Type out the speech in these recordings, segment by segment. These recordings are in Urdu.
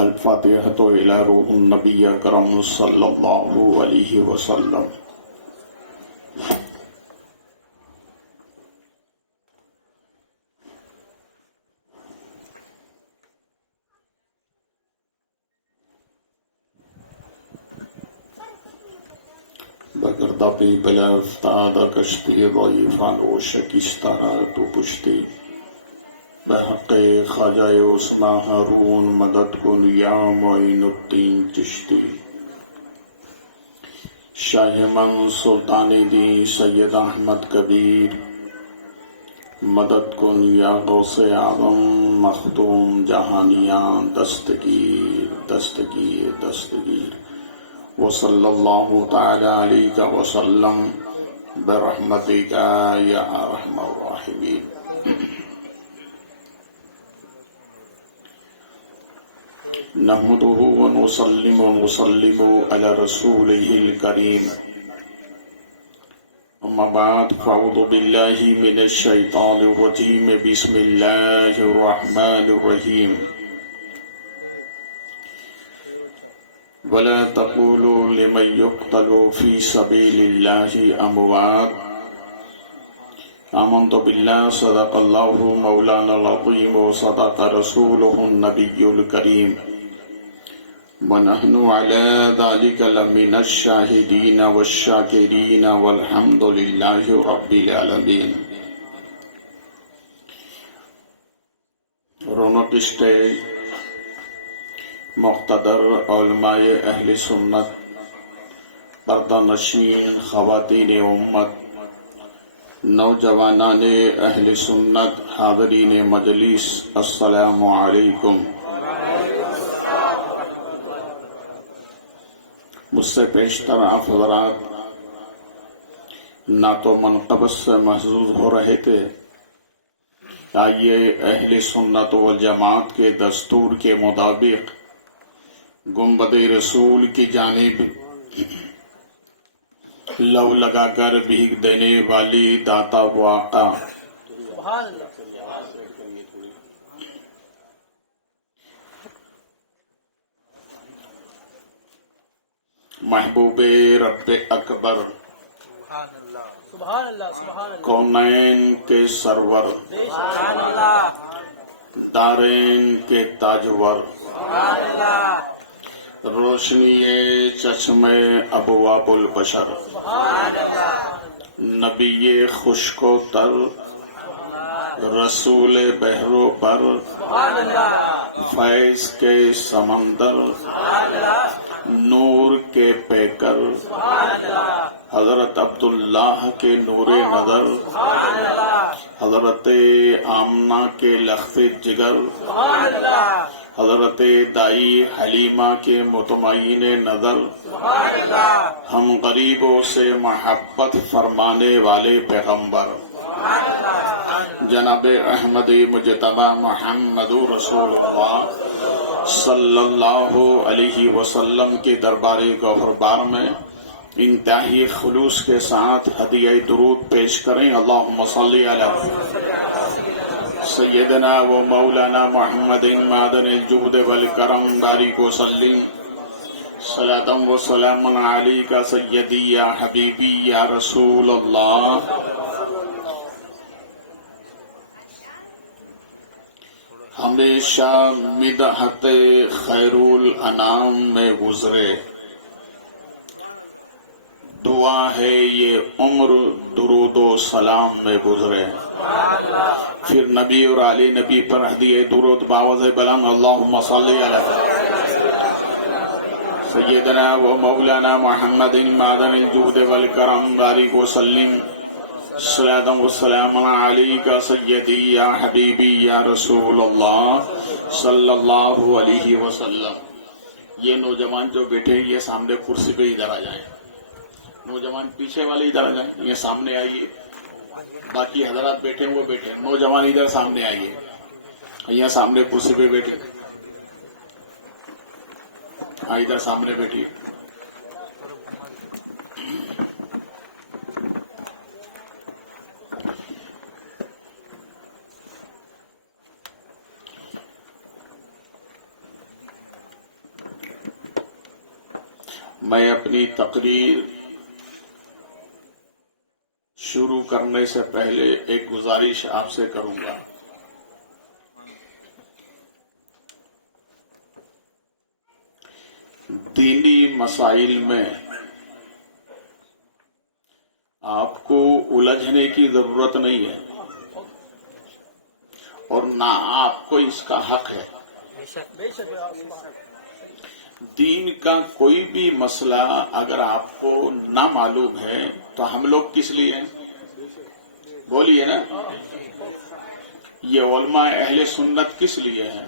الفاتحة إلى روح النبي أكرم صلى الله عليه وسلم. بگردابی بلا افتادہ کشتی ضعیفان و شکستہ تو پشتی بحق خواجہ عثمان ہارون مدد کن یا معین الدین چشتی. شاہ من سلطان دی سید احمد کبیر مدد کن یا غوث اعظم مخدوم جہانیاں دستگیر دستگیر دستگیر. وصلی اللہ تعالی علیہ وسلم برحمتک یا ارحم الراحمین. نحمده ونسلم ونسلم علی رسوله الکریم. اما بعد فاعوذ باللہ من الشیطان الرجیم. بسم اللہ الرحمن الرحیم. ولا تقولوا لمن يقتل في سبيل الله أموات. آمنت بالله صدق الله مولانا العظيم وصدق رسوله النبي الكريم ونحن على ذلك لمن الشاهدين والشاكرين والحمد لله رب العالمين. رونق اسٹیج مقتدر علماء اہل سنت، پردہ نشین خواتین امت، نوجوانان اہل سنت، حاضرین مجلس، السلام علیکم. مجھ سے پیشتر آپ حضرات نعت و منقبت سے محظوظ ہو رہے تھے. آئیے اہل سنت والجماعت کے دستور کے مطابق گنبد رسول کی جانب لو لگا کر بھیک دینے والی داتا و آقا محبوب رب اکبر کونین کے سرور دارین کے تاجور روشنی چشم ابواب البشر نبی خشک و تر رسول بحر و بر فیض کے سمندر نور کے پیکر حضرت عبداللہ کے نور نظر حضرت آمنہ کے لخت جگر حضرت دائی حلیمہ کے مطمئن نظر ہم غریبوں سے محبت فرمانے والے پیغمبر جناب احمد مجتبی محمد رسول اللہ صلی اللہ علیہ وسلم کے دربار گوہر بار میں انتہائی خلوص کے ساتھ ہدیہ درود پیش کریں. اللہم صلی علی سیدنا و مولانا محمد معدن الجود والکرم بارک وسلم صلاة و سلام علیکہ سیدی یا حبیبی یا رسول اللہ. ہمیشہ مدحت خیر الانام میں گزرے، دعا ہے یہ عمر درود و سلام میں گزرے. پھر نبی اور علی نبی پر ہدیہ درود باوز بلند اللہم صلی علی سیدنا و مولانا محمد معدن الجود والکرم بارک وسلم صلاة و سلام علیکہ سیدی یا حبیبی یا رسول اللہ صلی اللہ علیہ وسلم. یہ نوجوان جو بیٹھے یہ سامنے کرسی پہ ادھر آ جائیں، نوجوان پیچھے والے ادھر آ جائیں، یہ سامنے آئیے. باقی حضرات بیٹھے وہ بیٹھے، نوجوان ادھر سامنے آئیے، یہ سامنے کرسی پہ بیٹھے، ہاں ادھر سامنے بیٹھیے. میں اپنی تقریر شروع کرنے سے پہلے ایک گزارش آپ سے کروں گا. دینی مسائل میں آپ کو الجھنے کی ضرورت نہیں ہے اور نہ آپ کو اس کا حق ہے. دین کا کوئی بھی مسئلہ اگر آپ کو نہ معلوم ہے تو ہم لوگ کس لیے ہیں؟ بولیے نا. یہ علماء اہل سنت کس لیے ہیں؟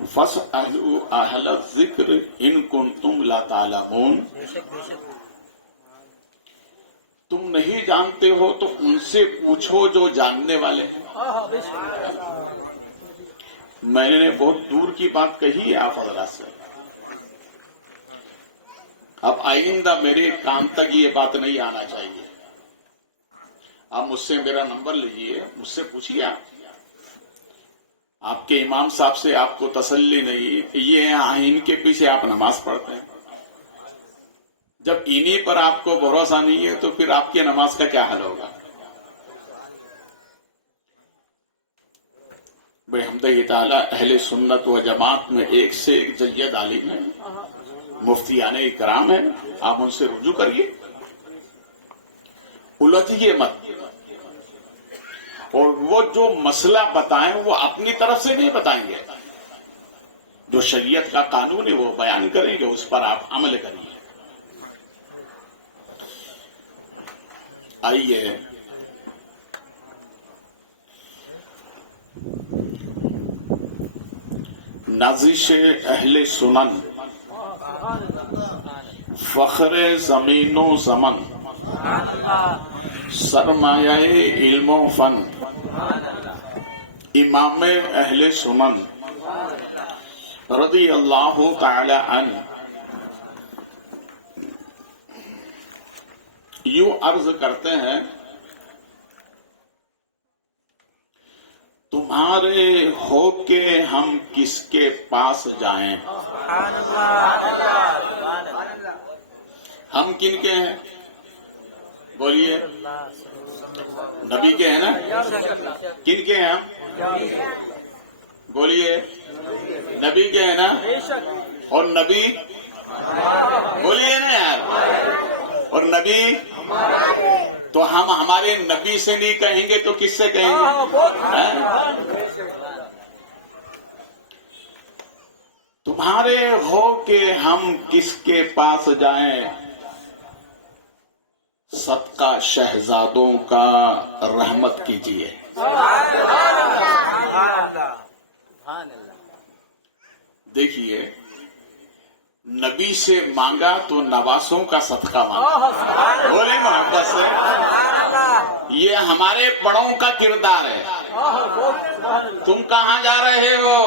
فَاسْأَلُوا أَهْلَ الذِّكْرِ إِن كُنتُمْ لَا تَعْلَمُونَ. تم نہیں جانتے ہو تو ان سے پوچھو جو جاننے والے ہیں. میں نے بہت دور کی بات کہی ہے آپ حضرات سے. اب آئندہ میرے کان تک یہ بات نہیں آنا چاہیے. آپ مجھ سے میرا نمبر لیجئے، مجھ سے پوچھیے. آپ کے امام صاحب سے آپ کو تسلی نہیں، یہ ان کے پیچھے آپ نماز پڑھتے ہیں. جب انہی پر آپ کو بھروسہ نہیں ہے تو پھر آپ کی نماز کا کیا حل ہوگا؟ بھئی حمدہ تعالی اہل سنت و جماعت میں ایک سے ایک جید عالم ہیں، مفتیان اکرام ہیں. آپ ان سے رجوع کریے، الجھیے مت. اور وہ جو مسئلہ بتائیں وہ اپنی طرف سے نہیں بتائیں گے، جو شریعت کا قانون ہے وہ بیان کریں گے، اس پر آپ عمل کریے. آئیے نازش اہل سنن، فخر زمین و زمن، سرمایہ علم و فن، امام اہل سنن رضی اللہ تعالی عنہ یوں عرض کرتے ہیں، تمہارے ہو کے ہم کس کے پاس جائیں. ہم کن کے ہیں؟ بولیے. نبی کے ہیں نا. کن کے ہیں ہم؟ بولیے. نبی کے ہیں نا. اور نبی بولیے نا یار. اور نبی تو ہم ہمارے نبی سے نہیں کہیں گے تو کس سے کہیں گے؟ تمہارے ہو کہ ہم کس کے پاس جائیں، صدقہ شہزادوں کا رحمت کیجیے. دیکھیے، نبی سے مانگا تو نواسوں کا صدقہ مانگا. بولے محبت سے. یہ ہمارے بڑوں کا کردار ہے. تم کہاں جا رہے ہو؟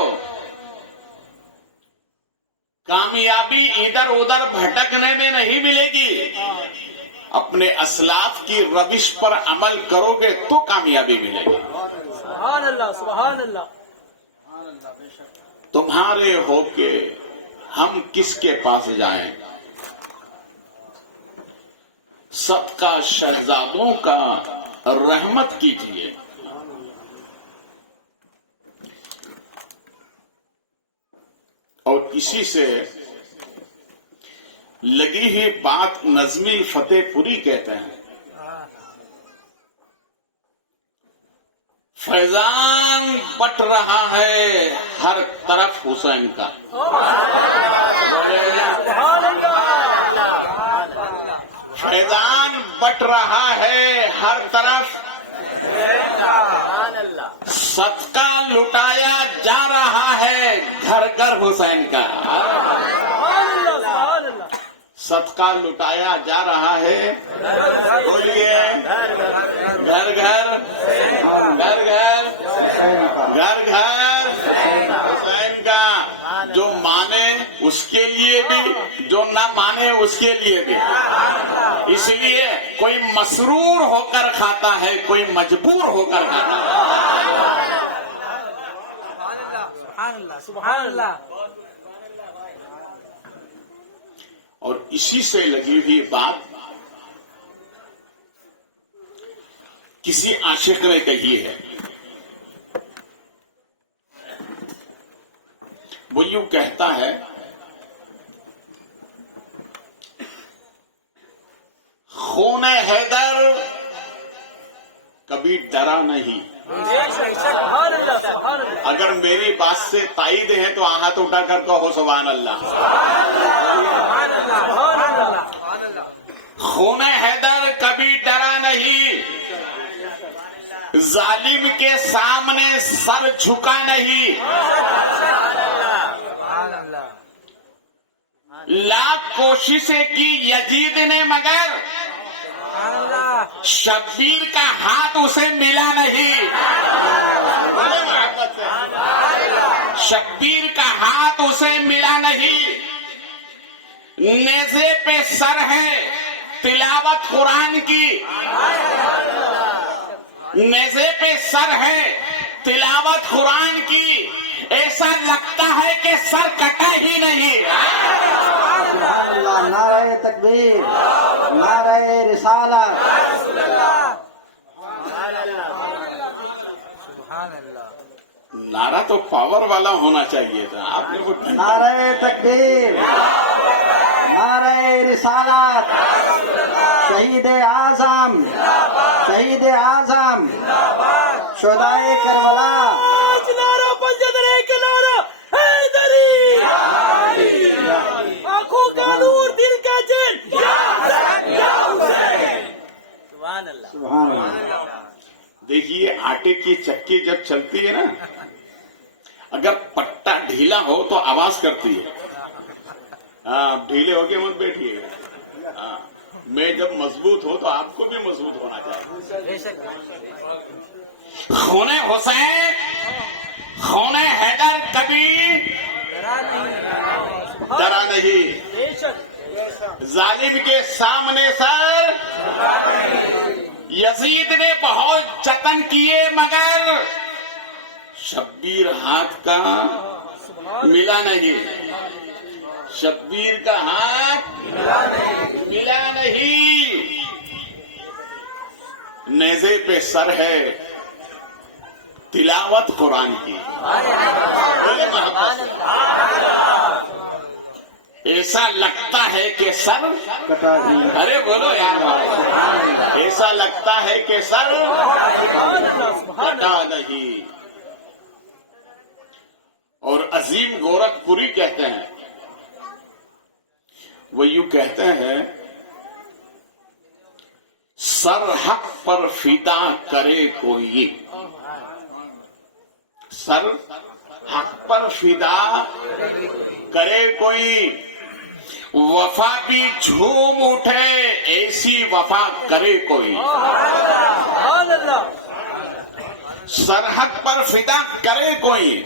کامیابی ادھر ادھر بھٹکنے میں نہیں ملے گی. اپنے اسلاف کی روش پر عمل کرو گے تو کامیابی ملے گی. سبحان اللہ، سبحان اللہ. تمہارے ہو کے ہم کس کے پاس جائیں، صدقہ شہزادوں کا رحمت کیجیے. اور اسی سے لگی ہی بات نظمی فتح پوری کہتے ہیں، فیضان بٹ رہا ہے ہر طرف حسین کا. فیضان بٹ رہا ہے ہر طرف، صدقہ لٹایا جا رہا ہے گھر گھر حسین کا. صدقہ لٹایا جا رہا ہے، بولیے، گھر گھر گھر گھر گھر گھر حسین کا. جو مانے اس کے لیے بھی، جو نہ مانے اس کے لیے بھی. اس لیے کوئی مسرور ہو کر کھاتا ہے، کوئی مجبور ہو کر کھاتا ہے. سبحان اللہ، سبحان اللہ. اور اسی سے لگی ہوئی بات کسی عاشق نے کہی ہے. وہ یوں کہتا ہے خون حیدر کبھی ڈرا نہیں. اگر میری بات سے تائید ہے تو ہاتھ اٹھا کر کہو سبحان اللہ. خون حیدر کبھی ڈرا نہیں، ظالم کے سامنے سر جھکا نہیں، لاکھ کوششیں کی یزید نے مگر شبیر کا ہاتھ اسے ملا نہیں. شبیر کا ہاتھ اسے ملا نہیں. نیزے پہ سر ہے تلاوت قرآن کی، نیزے پہ سر ہے تلاوت قرآن کی، ایسا لگتا ہے کہ سر کٹا ہی نہیں. نعرہ تکبیر، نعرہ رسالت. نعرہ تو پاور والا ہونا چاہیے تھا، آپ نے وہ نعرہ تکبیر، نعرہ رسالت. شہید اعظم، شہید اعظم، شہدائے کربلا. نعرہ پنجد ایک نعرہ حیدری، آنکھوں کا نور دل کا جن. سبحان اللہ. سبحان اللہ. دیکھیے آٹے کی چکی جب چلتی ہے نا، اگر پٹا ڈھیلا ہو تو آواز کرتی ہے. ہاں ڈھیلے ہو کے مت بیٹھیے گا. ہاں میں جب مضبوط ہو تو آپ کو بھی مضبوط ہونا چاہیے. خون حسین، خون حیدر کبھی ڈرا نہیں، ظالم کے سامنے سر. یزید نے بہت جتن کیے مگر شبیر ہاتھ کا ملا نہیں. شبیر کا ہاتھ ملا نہیں. نیزے پہ سر ہے تلاوت قرآن کی. ایسا لگتا ہے کہ سر کٹا ہی. ارے بولو یار، ایسا لگتا ہے کہ سر کٹا نہیں. اور عظیم گورکھپوری کہتے ہیں، وہ یوں کہتے ہیں سر حق پر فدا کرے کوئی، سر حق پر فدا کرے کوئی، وفا بھی جھوم اٹھے ایسی وفا کرے کوئی. سرحد پر فدا کرے کوئی،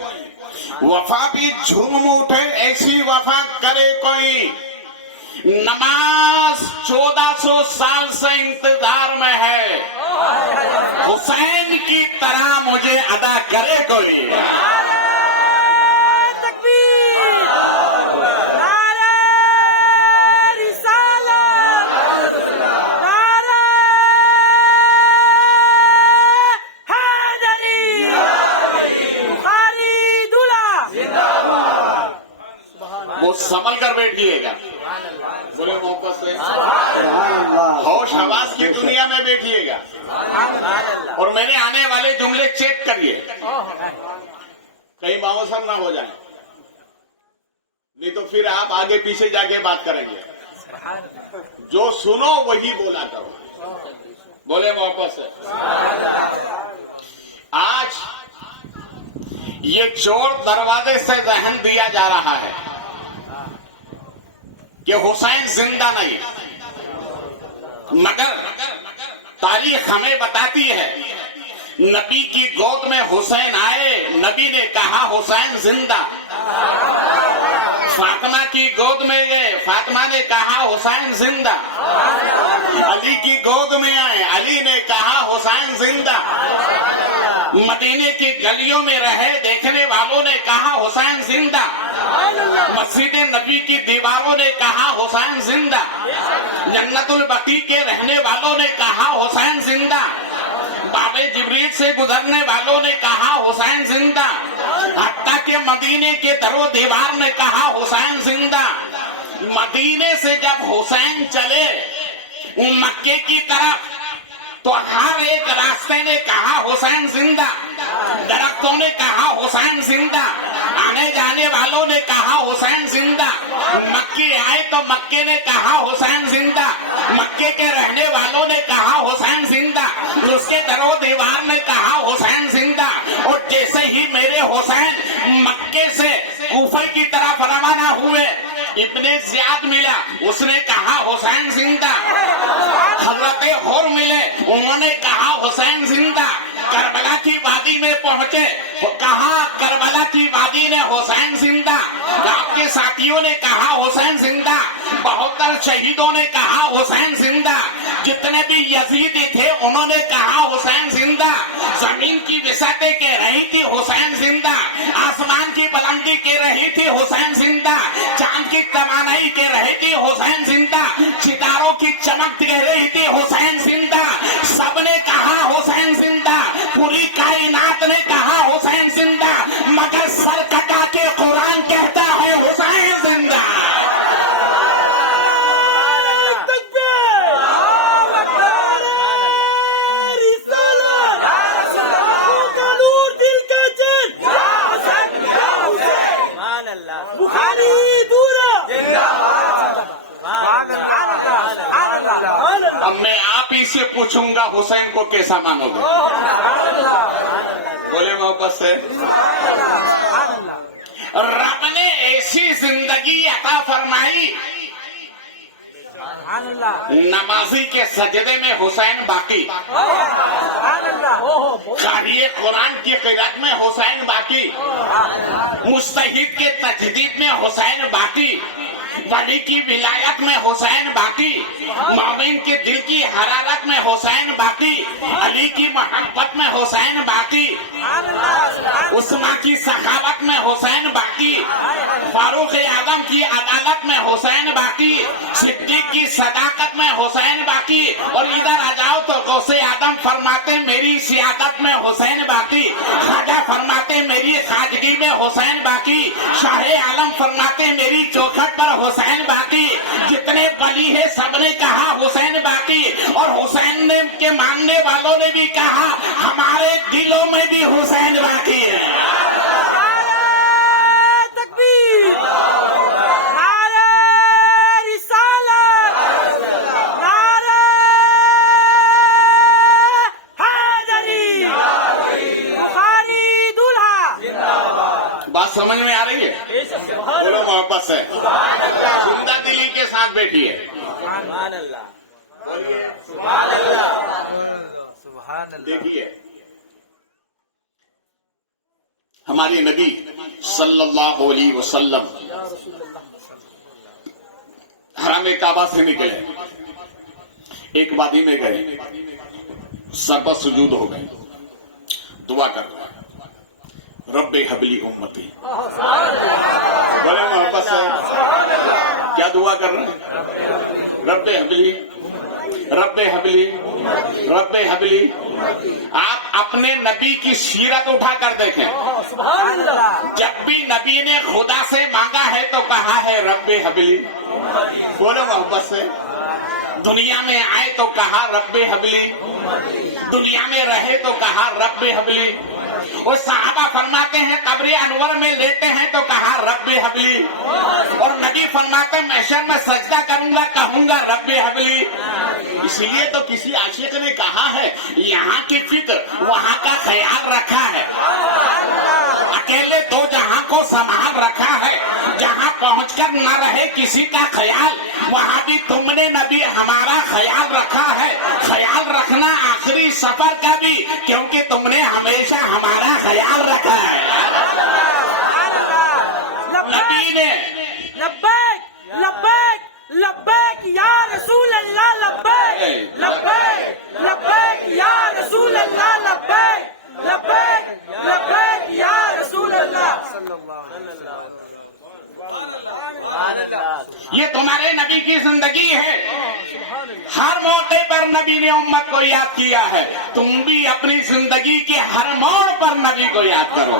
وفا بھی جھوم اٹھے ایسی وفا کرے کوئی. نماز 1400 سال سے انتظار میں ہے، حسین کی طرح مجھے ادا کرے کوئی. وہ سنبھل کر بیٹھیے گا، بولے موقع سے ہوش حواس کی دنیا میں بیٹھیے گا. اور میرے آنے والے جملے چیک کریے، کہیں باؤثر نہ ہو جائیں، نہیں تو پھر آپ آگے پیچھے جا کے بات کریں گے. جو سنو وہی بولا کرو. بولے واپس سے. آج یہ چور دروازے سے ذہن دیا جا رہا ہے کہ حسین زندہ نہیں، مگر تاریخ ہمیں بتاتی ہے نبی کی گود میں حسین آئے، نبی نے کہا حسین زندہ۔ فاطمہ کی گود میں گئے، فاطمہ نے کہا حسین زندہ۔ علی کی گود میں آئے، علی نے کہا حسین زندہ۔ مدینے کی گلیوں میں رہے، دیکھنے والوں نے کہا حسین زندہ۔ مسجد نبی کی دیواروں نے کہا حسین زندہ۔ جنت البقیع کے رہنے والوں نے کہا حسین زندہ۔ باب جبریل سے گزرنے والوں نے کہا حسین زندہ۔ حتیٰ کہ مدینے کے در و دیوار نے کہا حسین زندہ۔ مدینے سے جب حسین چلے مکے کی طرف تو ہر ایک راستے نے کہا حسین زندہ، درختوں نے کہا حسین زندہ، آنے جانے والوں نے کہا حسین زندہ۔ مکے آئے تو مکے نے کہا حسین زندہ، مکے کے رہنے والوں نے کہا حسین زندہ، اس کے در و دیوار نے کہا حسین زندہ۔ اور جیسے ہی میرے حسین مکے سے کوفہ کی طرف روانہ ہوئے، ابن زیاد ملا، اس نے کہا حسین زندہ۔ حضرت حر ملے، انہوں نے کہا حسین زندہ۔ کربلا کی وادی میں پہنچے، کہا کربلا کی وادی نے حسین زندہ۔ آپ کے ساتھیوں نے کہا حسین زندہ۔ 72 شہیدوں نے کہا حسین زندہ۔ جتنے بھی یزیدی تھے انہوں نے کہا حسین زندہ۔ زمین کی وسعتیں کہہ رہی تھی حسین زندہ، آسمان کی بلندی کہہ رہی تھی حسین زندہ، چاند کی توانائی کہہ رہی تھی حسین زندہ، ستاروں کی چمک کہہ رہی تھی حسین زندہ۔ سب نے کہا حسین زندہ، پوری کائنات نے کہا حسین زندہ، مگر سر کٹا کے قرآن کہتا ہے حسین زندہ۔ اب میں آپ ہی سے پوچھوں گا حسین کو کیسا مانو گے؟ بولے محبت سے۔ رب نے ایسی زندگی عطا فرمائی، نمازی کے سجدے میں حسین باقی، قاری قرآن کی قرات میں حسین باقی، مجتہد کے تجدید میں حسین باقی، ولی کی ولایت میں حسین باقی، مومن کے دل کی حرارت میں حسین باقی، علی کی محبت میں حسین باقی، عثمان کی سخاوت میں حسین باقی، فاروق اعظم کی عدالت میں حسین باقی، صدیق کی صداقت میں حسین باقی، اور ادھر آ جاؤ تو غوث اعظم فرماتے میری سیادت میں حسین باقی، خواجہ فرماتے میری خواجگی میں حسین باقی، شاہ عالم فرماتے میری چوکھٹ پر حسین باقی، جتنے ولی ہے سب نے کہا حسین باقی، اور حسین نے کے ماننے والوں نے بھی کہا ہمارے دلوں میں بھی حسین باقی ہے۔ بات سمجھ میں آ رہی ہے؟ بولو محبت سے، زندہ دلی کے ساتھ بیٹھی ہے۔ دیکھیے ہماری نبی صلی اللہ علیہ وسلم حرم کعبہ سے نکلے، ایک وادی میں گئے، سر پر سجود ہو گئے، دعا کر رہے رب حبلی امتی۔ بولے محبت سے، کیا دعا کر رہے ہیں؟ رب حبلی، رب حبلی، رب حبلی۔ آپ اپنے نبی کی سیرت اٹھا کر دیکھیں، جب بھی نبی نے خدا سے مانگا ہے تو کہا ہے رب حبلی۔ بولو محبت سے، دنیا میں آئے تو کہا رب حبلی، دنیا میں رہے تو کہا رب حبلی۔ وہ صحابہ فرماتے ہیں قبر انور میں لیتے ہیں تو کہا رب حبلی، اور نبی فرماتے محشر میں سجدہ کروں گا کہوں گا رب حبلی۔ اس لیے تو کسی عاشق نے کہا ہے یہاں کی فکر وہاں کا خیال رکھا ہے، اکیلے دو جہاں کو سنبھال رکھا ہے، جہاں پہنچ کر نہ رہے کسی کا خیال، وہاں بھی تم نے نبی ہمارا خیال رکھا ہے. خیال رکھنا آخری سفر کا بھی، کیونکہ تم نے ہمیشہ ہمارا خیال رکھا ہے. نبی نے لبیک لبیک لبیک یا رسول اللہ، لبیک لبیک لبیک یا رسول اللہ، لبیک لبیک لبیک یا رسول اللہ. یہ تمہارے نبی کی زندگی ہے. ہر موقع پر نبی نے امت کو یاد کیا ہے. تم بھی اپنی زندگی کے ہر موڑ پر نبی کو یاد کرو.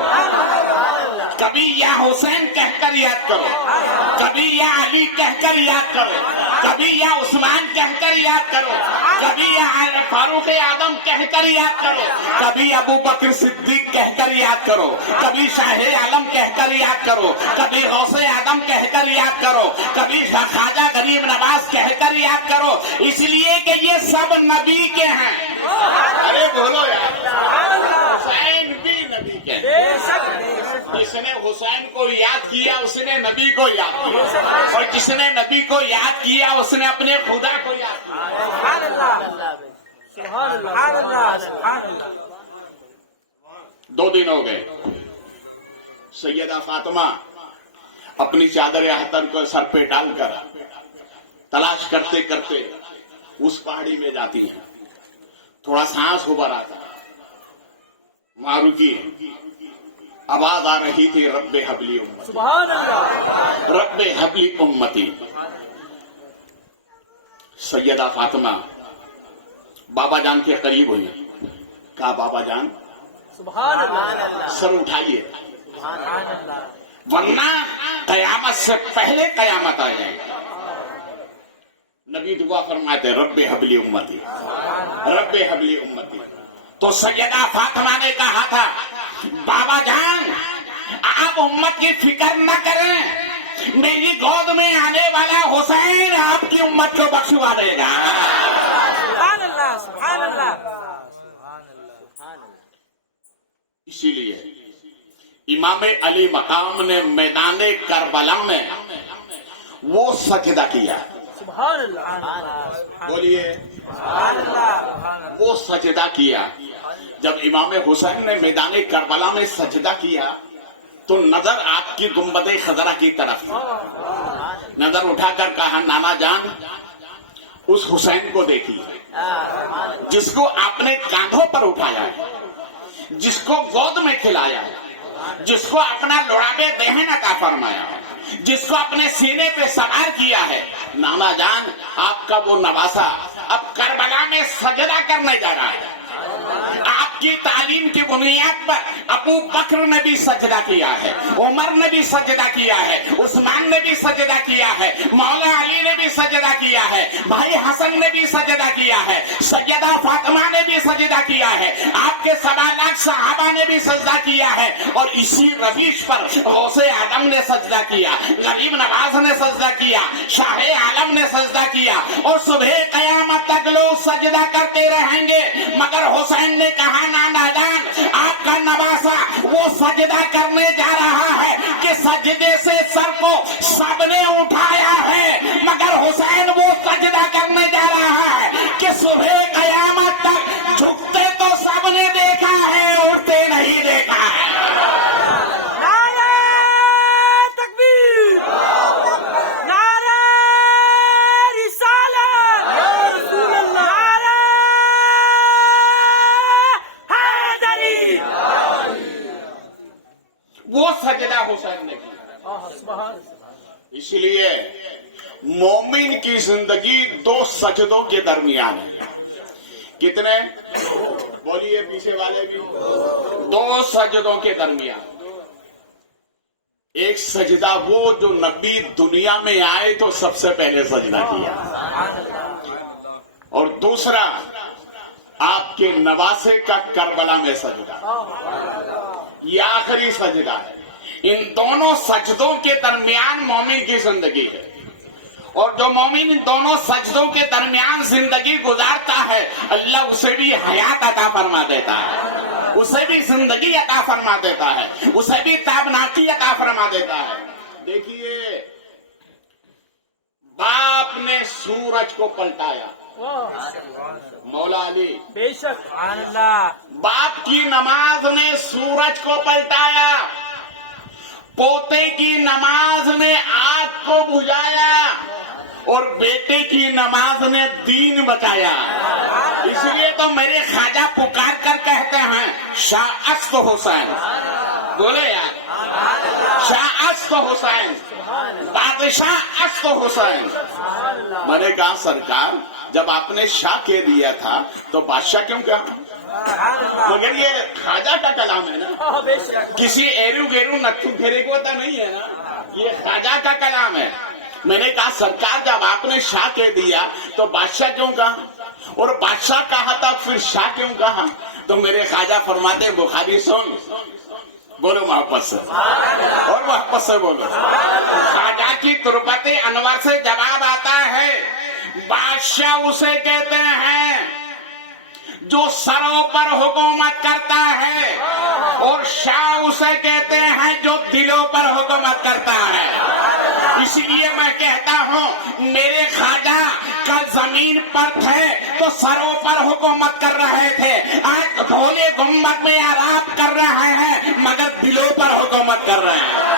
کبھی یا حسین کہہ کر یاد کرو، کبھی یا علی کہہ کر یاد کرو، کبھی یا عثمان کہہ کر یاد کرو، کبھی یا فاروق اعظم کہہ کر یاد کرو، کبھی ابو بکر صدیق کہہ کر یاد کرو، کبھی شاہ عالم کہہ کر یاد کرو، کبھی غوث اعظم کہہ کر یاد کرو، کبھی خواجہ غریب نواز کہہ کر یاد کرو، اس لیے کہ یہ سب نبی کے ہیں. ارے بولو یار، حسین بھی نبی کے ہیں. جس نے حسین کو یاد کیا اس نے نبی کو یاد کیا، اور جس نے نبی کو یاد کیا اس نے اپنے خدا کو یاد کیا. 2 دن ہو گئے. سیدہ فاطمہ اپنی چادر احتر کو سر پہ ڈال کر تلاش کرتے کرتے اس پہاڑی میں جاتی ہے. تھوڑا سانس ابھر آتا، وہاں رکی. آواز آ رہی تھی، رب حبلی امتی، سبحان اللہ، رب حبلی امتی. سیدہ فاطمہ بابا جان کے قریب ہوئی. کہا بابا جان سبحان اللہ، سر اٹھائیے، ورنہ قیامت سے پہلے قیامت آ جائے گی. نبی دعا فرماتے رب حبلی امتی، رب حبلی امتی. تو سیدہ فاطمہ نے کہا تھا بابا جان آپ امت کی فکر نہ کریں، میری گود میں آنے والا حسین آپ کی امت کو بخشوا دے گا. سبحان اللہ، سبحان اللہ. اسی لیے امام علی مقام نے میدان کربلا میں وہ سجدہ کیا. سبحان اللہ، بولیے، وہ سجدہ کیا. جب امام حسین نے میدان کربلا میں سجدہ کیا تو نظر آپ کی گنبد خضرا کی طرف نظر اٹھا کر کہا نانا جان اس حسین کو دیکھیے جس کو آپ نے کاندھوں پر اٹھایا ہے، جس کو گود میں کھلایا ہے، جس کو اپنا لڑابے دہن عطا فرمایا ہے، جس کو اپنے سینے پہ سوار کیا ہے. نانا جان آپ کا وہ نواسا اب کربلا میں سجدہ کرنے جا رہا ہے. آپ کی تعلیم کی بنیاد پر ابو بکر نے بھی سجدہ کیا ہے، عمر نے بھی سجدہ کیا ہے، عثمان نے بھی سجدہ کیا ہے، مولا علی نے بھی سجدہ کیا ہے، بھائی حسن نے بھی سجدہ کیا ہے، سیدہ فاطمہ نے بھی سجدہ کیا ہے، آپ کے 7 لاکھ صحابہ نے بھی سجدہ کیا ہے. اور اسی رویش پر غوث اعظم نے سجدہ کیا، غریب نواز نے سجدہ کیا، شاہ عالم نے سجدہ کیا، اور صبح قیامت تک لوگ سجدہ کرتے رہیں گے. مگر حسین نے کہا نانا جان آپ کا نواسا وہ سجدہ کرنے جا رہا ہے کہ سجدے سے سر کو سب نے اٹھایا ہے، مگر حسین وہ سجدہ کرنے جا رہا ہے کہ صبح قیامت تک جھکتے تو سب نے دیکھا ہے، اٹھتے نہیں دیکھا ہے. نعرہ تکبیر، نعرہ رسالت، نعرہ حیدری. وہ سجدہ حسین نے کیا. اس لیے مومن کی زندگی 2 سجدوں کے درمیان ہے. کتنے؟ بولیے پیچھے والے بھی. 2 سجدوں کے درمیان. ایک سجدہ وہ جو نبی دنیا میں آئے تو سب سے پہلے سجدہ کیا، اور دوسرا آپ کے نواسے کا کربلا میں سجدہ. یہ آخری سجدہ ہے. ان دونوں سجدوں کے درمیان مومن کی زندگی ہے، اور جو مومن ان دونوں سجدوں کے درمیان زندگی گزارتا ہے اللہ اسے بھی حیات عطا فرما دیتا ہے، اسے بھی زندگی عطا فرما دیتا ہے، اسے بھی تابناکی عطا فرما دیتا ہے. دیکھیے باپ نے سورج کو پلٹایا. مولا علی بے شک سبحان اللہ. باپ کی نماز نے سورج کو پلٹایا, پوتے کی نماز نے آگ کو بجھایا, اور بیٹے کی نماز نے دین بچایا. اس لیے تو میرے خواجہ پکار کر کہتے ہیں شاہ است حسین. بولے یار, شاہ است حسین, بادشاہ است حسین. میں نے کہا سرکار جب آپ نے شاہ کہہ دیا تھا تو بادشاہ کیوں کہا؟ مگر یہ خواجہ کا کلام ہے نا, بے شک کسی ایرو گیرو نتھو پھیرے کو تو نہیں ہے نا, یہ خواجہ کا کلام ہے. میں نے کہا سرکار جب آپ نے شاہ کہہ دیا تو بادشاہ کیوں کہا, اور بادشاہ کہا تھا پھر شاہ کیوں کہا؟ تو میرے خواجہ فرماتے ہیں بخاری سن, بولو محبت سے اور محبت سے بولو. خواجہ کی تربت انور سے جواب آتا ہے بادشاہ اسے کہتے ہیں جو سروں پر حکومت کرتا ہے, اور شاہ اسے کہتے ہیں جو دلوں پر حکومت کرتا ہے. اسی لیے میں کہتا ہوں میرے خواجہ کل زمین پر تھے تو سروں پر حکومت کر رہے تھے, آج دھولے گنبد میں آرام کر رہے ہیں مگر دلوں پر حکومت کر رہے ہیں.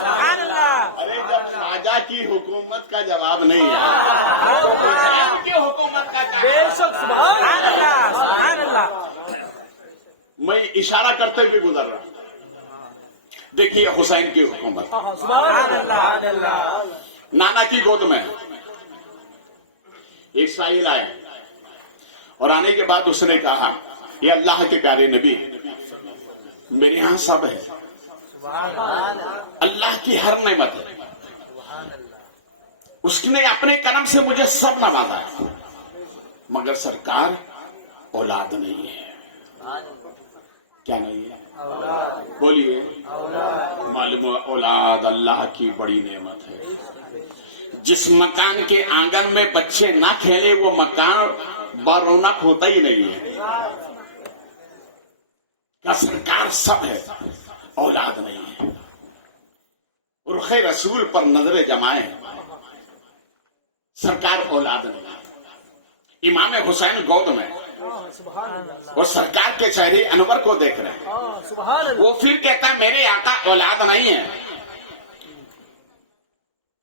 سبحان اللہ. ارے جب خواجہ کی حکومت کا جواب نہیں ہے تو حسین کی حکومت کا بے جواب. شک سبحان اللہ. سبحان اللہ. میں اشارہ کرتے ہوئے گزر رہا ہوں. دیکھیے حسین کی حکومت. سبحان اللہ. نانا کی گود میں ایک سائل آیا, اور آنے کے بعد اس نے کہا یہ اللہ کے پیارے نبی میرے ہاں سب ہے, اللہ کی ہر نعمت ہے, اس نے اپنے کرم سے مجھے سب نوازا ہے, مگر سرکار اولاد نہیں ہے. کیا نہیں ہے؟ بولیے. معلوم اولاد اللہ کی بڑی نعمت ہے. جس مکان کے آنگن میں بچے نہ کھیلے وہ مکان برونق ہوتا ہی نہیں ہے. کیا سرکار سب ہے, اولاد نہیں ہے. رخ رسول پر نظر جمائے, سرکار اولاد نہیں ہے. امام حسین گود میں اور سرکار کے چہرے انور کو دیکھ رہے ہیں. سبحان اللہ. وہ پھر کہتا ہے میرے آقا اولاد نہیں ہے.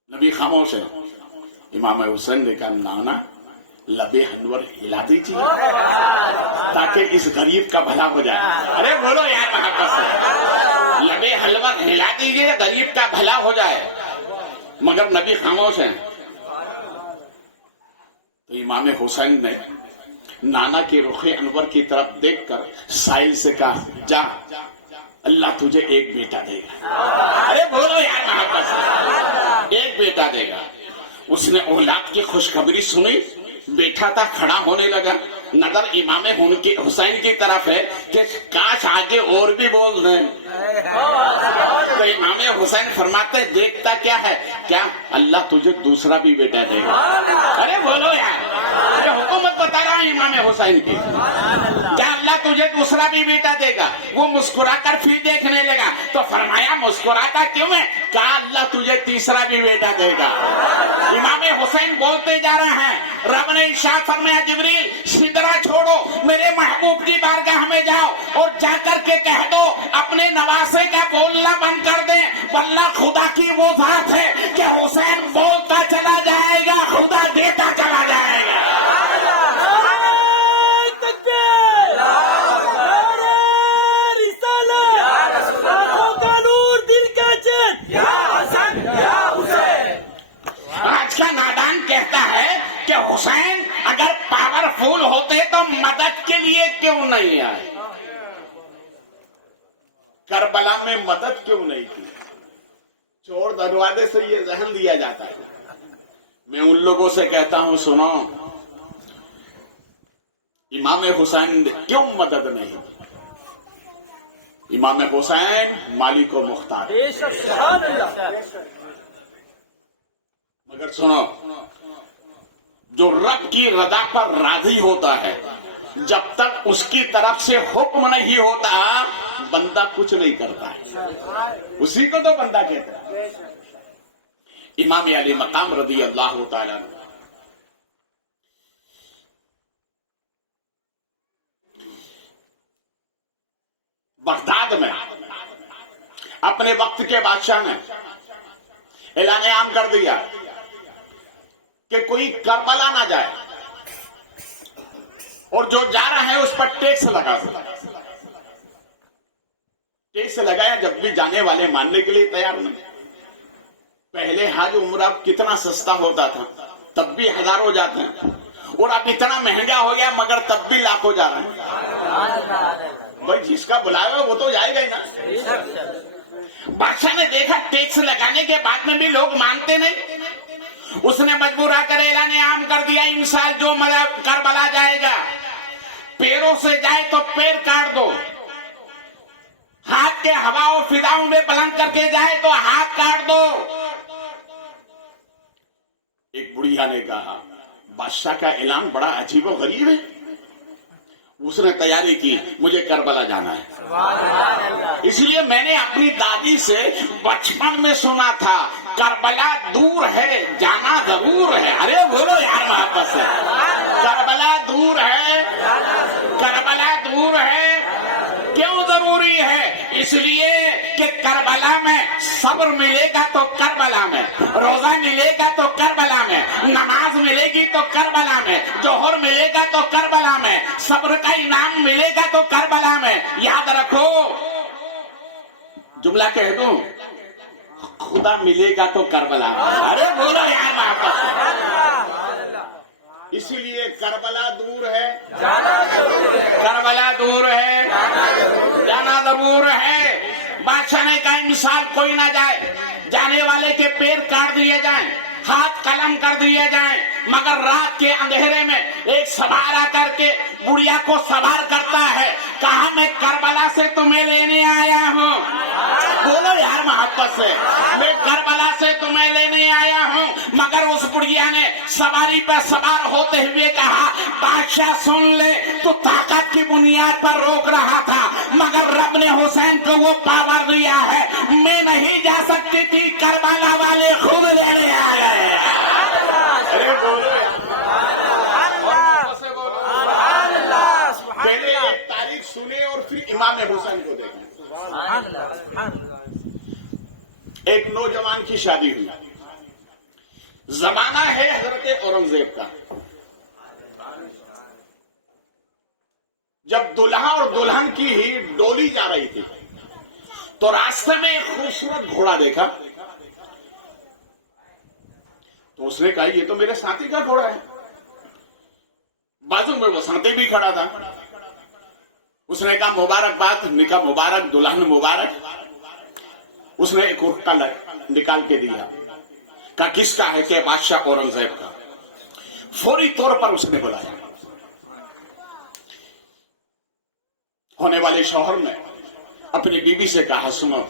نبی خاموش ہے. امام حسین نے کہا نانا لبے انور ہلا دیجیے تاکہ اس غریب کا بھلا ہو جائے. ارے بولو یار محبت سے, لبے انور ہلا دیجیے غریب کا بھلا ہو جائے. مگر نبی خاموش ہے. تو امام حسین نے نانا کے رخ انور کی طرف دیکھ کر سائل سے کہا جا اللہ تجھے ایک بیٹا دے گا. ارے بولو یار محبت سے, ایک بیٹا دے گا. اس نے اولاد کی خوشخبری سنی, بیٹھا تھا کھڑا ہونے لگا. نظر امام حسین کی طرف ہے کہ کاش آگے اور بھی بول دیں. تو امام حسین فرماتے دیکھتا کیا ہے, کیا اللہ تجھے دوسرا بھی بیٹا دے گا. ارے بولو یار, حکومت بتا رہا ہوں امام حسین کی, کیا اللہ تجھے دوسرا بھی بیٹا دے گا. وہ مسکرا کر پھر دیکھنے لگا تو فرمایا مسکراتا کیوں ہے, کہا اللہ تجھے تیسرا بھی بیٹا دے گا. امام حسین بولتے جا رہے ہیں, رب نے ارشاد فرمایا جبریل سدرا چھوڑو میرے محبوب کی بارگاہ میں جاؤ اور جا کر کے کہہ دو اپنے نواسے کا بولنا بند کر دے, ورنہ خدا کی وہ ذات ہے کہ حسین بولتا چلا جائے گا خدا دیتا چلا جائے گا. آج کا نادان کہتا ہے کہ حسین اگر پاورفل ہوتے تو مدد کے لیے کیوں نہیں آئے, کربلا میں مدد کیوں نہیں کی. چور دروازے سے یہ ذہن دیا جاتا ہے. میں ان لوگوں سے کہتا ہوں سنو, امام حسین کیوں مدد نہیں. امام حسین مالک و مختار, مگر سنو جو رب کی رضا پر راضی ہوتا ہے جب تک اس کی طرف سے حکم نہیں ہوتا بندہ کچھ نہیں کرتا ہے. اسی کو تو بندہ کہتا ہے. امام علی مقام رضی اللہ تعالی بغداد میں اپنے وقت کے بادشاہ نے اعلان عام کر دیا کہ کوئی کربلا نہ جائے اور جو جا رہا ہے اس پر ٹیکس لگا دو. ٹیکس لگایا جب بھی جانے والے ماننے کے لیے تیار نہیں. پہلے حج عمرہ کتنا سستا ہوتا تھا تب بھی ہزاروں جاتے ہیں اور اب اتنا مہنگا ہو گیا مگر تب بھی لاکھوں جا رہے ہیں. بھائی جس کا بلایا وہ تو جائے گا ہی نا. بادشاہ نے دیکھا ٹیکس لگانے کے بعد میں بھی لوگ مانتے نہیں. اس نے مجبور آ کر اعلان عام کر دیا انسان جو کربلا جائے گا پیروں سے جائے تو پیر کاٹ دو, ہاتھ کے ہوا و فضاؤں میں بلند کر کے جائے تو ہاتھ کاٹ دو. ایک بڑھیا نے کہا بادشاہ کا اعلان بڑا عجیب و غریب ہے. اس نے تیاری کی مجھے کربلا جانا ہے. اس لیے میں نے اپنی دادی سے بچپن میں سنا تھا کربلا دور ہے جانا ضرور ہے. ارے بولو یار محبت سے, کربلا دور ہے, کربلا دور ہے. کیوں ضروری ہے؟ اس لیے کہ کربلا میں صبر ملے گا تو کربلا میں, روزہ ملے گا تو کربلا میں, نماز ملے گی تو کربلا میں, جوہر ملے گا تو کربلا میں, صبر کا انعام ملے گا تو کربلا میں. یاد رکھو جملہ کہہ دوں, خدا ملے گا تو کربلا میں. ارے بولو یار محبت. اسی لیے کربلا دور ہے, کربلا دور ہے, جانا ضرور ہے. بادشاہ نے کہا مثال کوئی نہ جائے, جانے والے کے پیر کاٹ دیے جائیں, ہاتھ قلم کر دیے جائیں. مگر رات کے اندھیرے میں ایک سوار آ کر کے بڑھیا کو سوار کرتا ہے. کہا میں کربلا سے تمہیں لینے آیا ہوں. بولو یار محبت سے, میں کربلا سے تمہیں لینے آیا ہوں. مگر اس بڑھیا نے سواری پر سوار ہوتے ہوئے کہا بادشاہ سن لے, تو طاقت کی بنیاد پر روک رہا تھا مگر رب نے حسین کو وہ پاور دیا ہے. میں نہیں جا سکتی تھی, کربلا والے خود لینے آئے. پہلے ایک تاریخ سنے اور پھر امام حسین کو دیکھیں. ایک نوجوان کی شادی ہوئی. زمانہ ہے حضرت اورنگزیب کا. جب دلہا اور دلہن کی ہی ڈولی جا رہی تھی تو راستے میں ایک خوبصورت گھوڑا دیکھا. تو اس نے کہا یہ تو میرے ساتھی کا گھوڑا ہے. بازو میں وہ ساتھی بھی کھڑا تھا. اس نے کہا مبارکباد, نکاح مبارک, دلہن مبارک. اس نے ایک اٹھا نکال کے دیا. کہا کس کا ہے؟ کہ بادشاہ اورنگزیب کا. فوری طور پر اس نے بلایا. ہونے والے شوہر نے اپنی بیوی سے کہا سنو,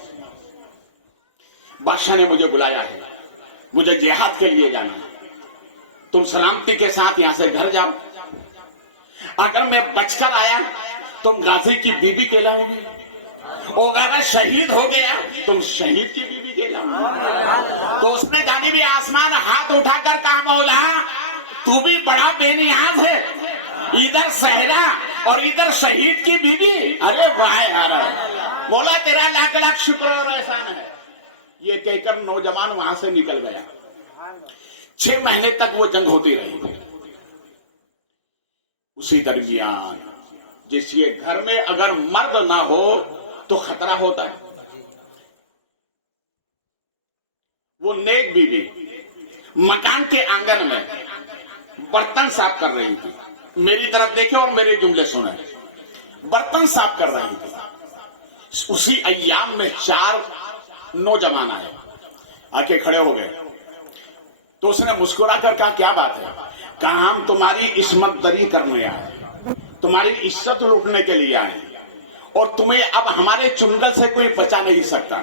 بادشاہ نے مجھے بلایا ہے, مجھے جہاد کے لیے جانا ہے. تم سلامتی کے ساتھ یہاں سے گھر جاؤ. اگر میں بچ کر آیا تم غازی کی بیوی کہلاؤ گی, اور اگر شہید ہو گیا تم شہید کی بیوی کہلاؤ گی. تو اس نے جانب آسمان ہاتھ اٹھا کر کہا مولا تو بھی بڑا بے نیاز ہے, ادھر صحرا اور ادھر شہید کی بیوی. ارے واہ یار, مولا تیرا لاکھ لاکھ شکر اور احسان ہے. یہ کہہ کر نوجوان وہاں سے نکل گیا. 6 مہینے تک وہ جنگ ہوتی رہی. اسی درمیان جس یہ گھر میں اگر مرد نہ ہو تو خطرہ ہوتا ہے. وہ نیک بیوی مکان کے آنگن میں برتن صاف کر رہی تھی. میری طرف دیکھیں اور میرے جملے سنیں. برتن صاف کر رہی تھی. اسی ایام میں 4 نوجوان آئے, آ کے کھڑے ہو گئے. تو اس نے مسکرا کر کہا کیا بات ہے؟ کہا ہم تمہاری عصمت دری کرنے آئے, تمہاری عزت لوٹنے کے لیے آئے, اور تمہیں اب ہمارے چنگل سے کوئی بچا نہیں سکتا.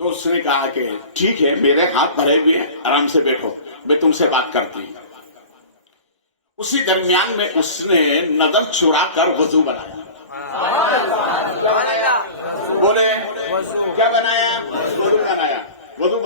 تو اس نے کہا کہ ٹھیک ہے, میرے ہاتھ بھرے ہوئے ہیں, آرام سے بیٹھو, میں تم سے بات کرتی ہوں. اسی درمیان میں اس نے نظر چھڑا کر وضو بنایا. بولے کیا بنایا؟ وضو بنایا. وضو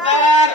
72।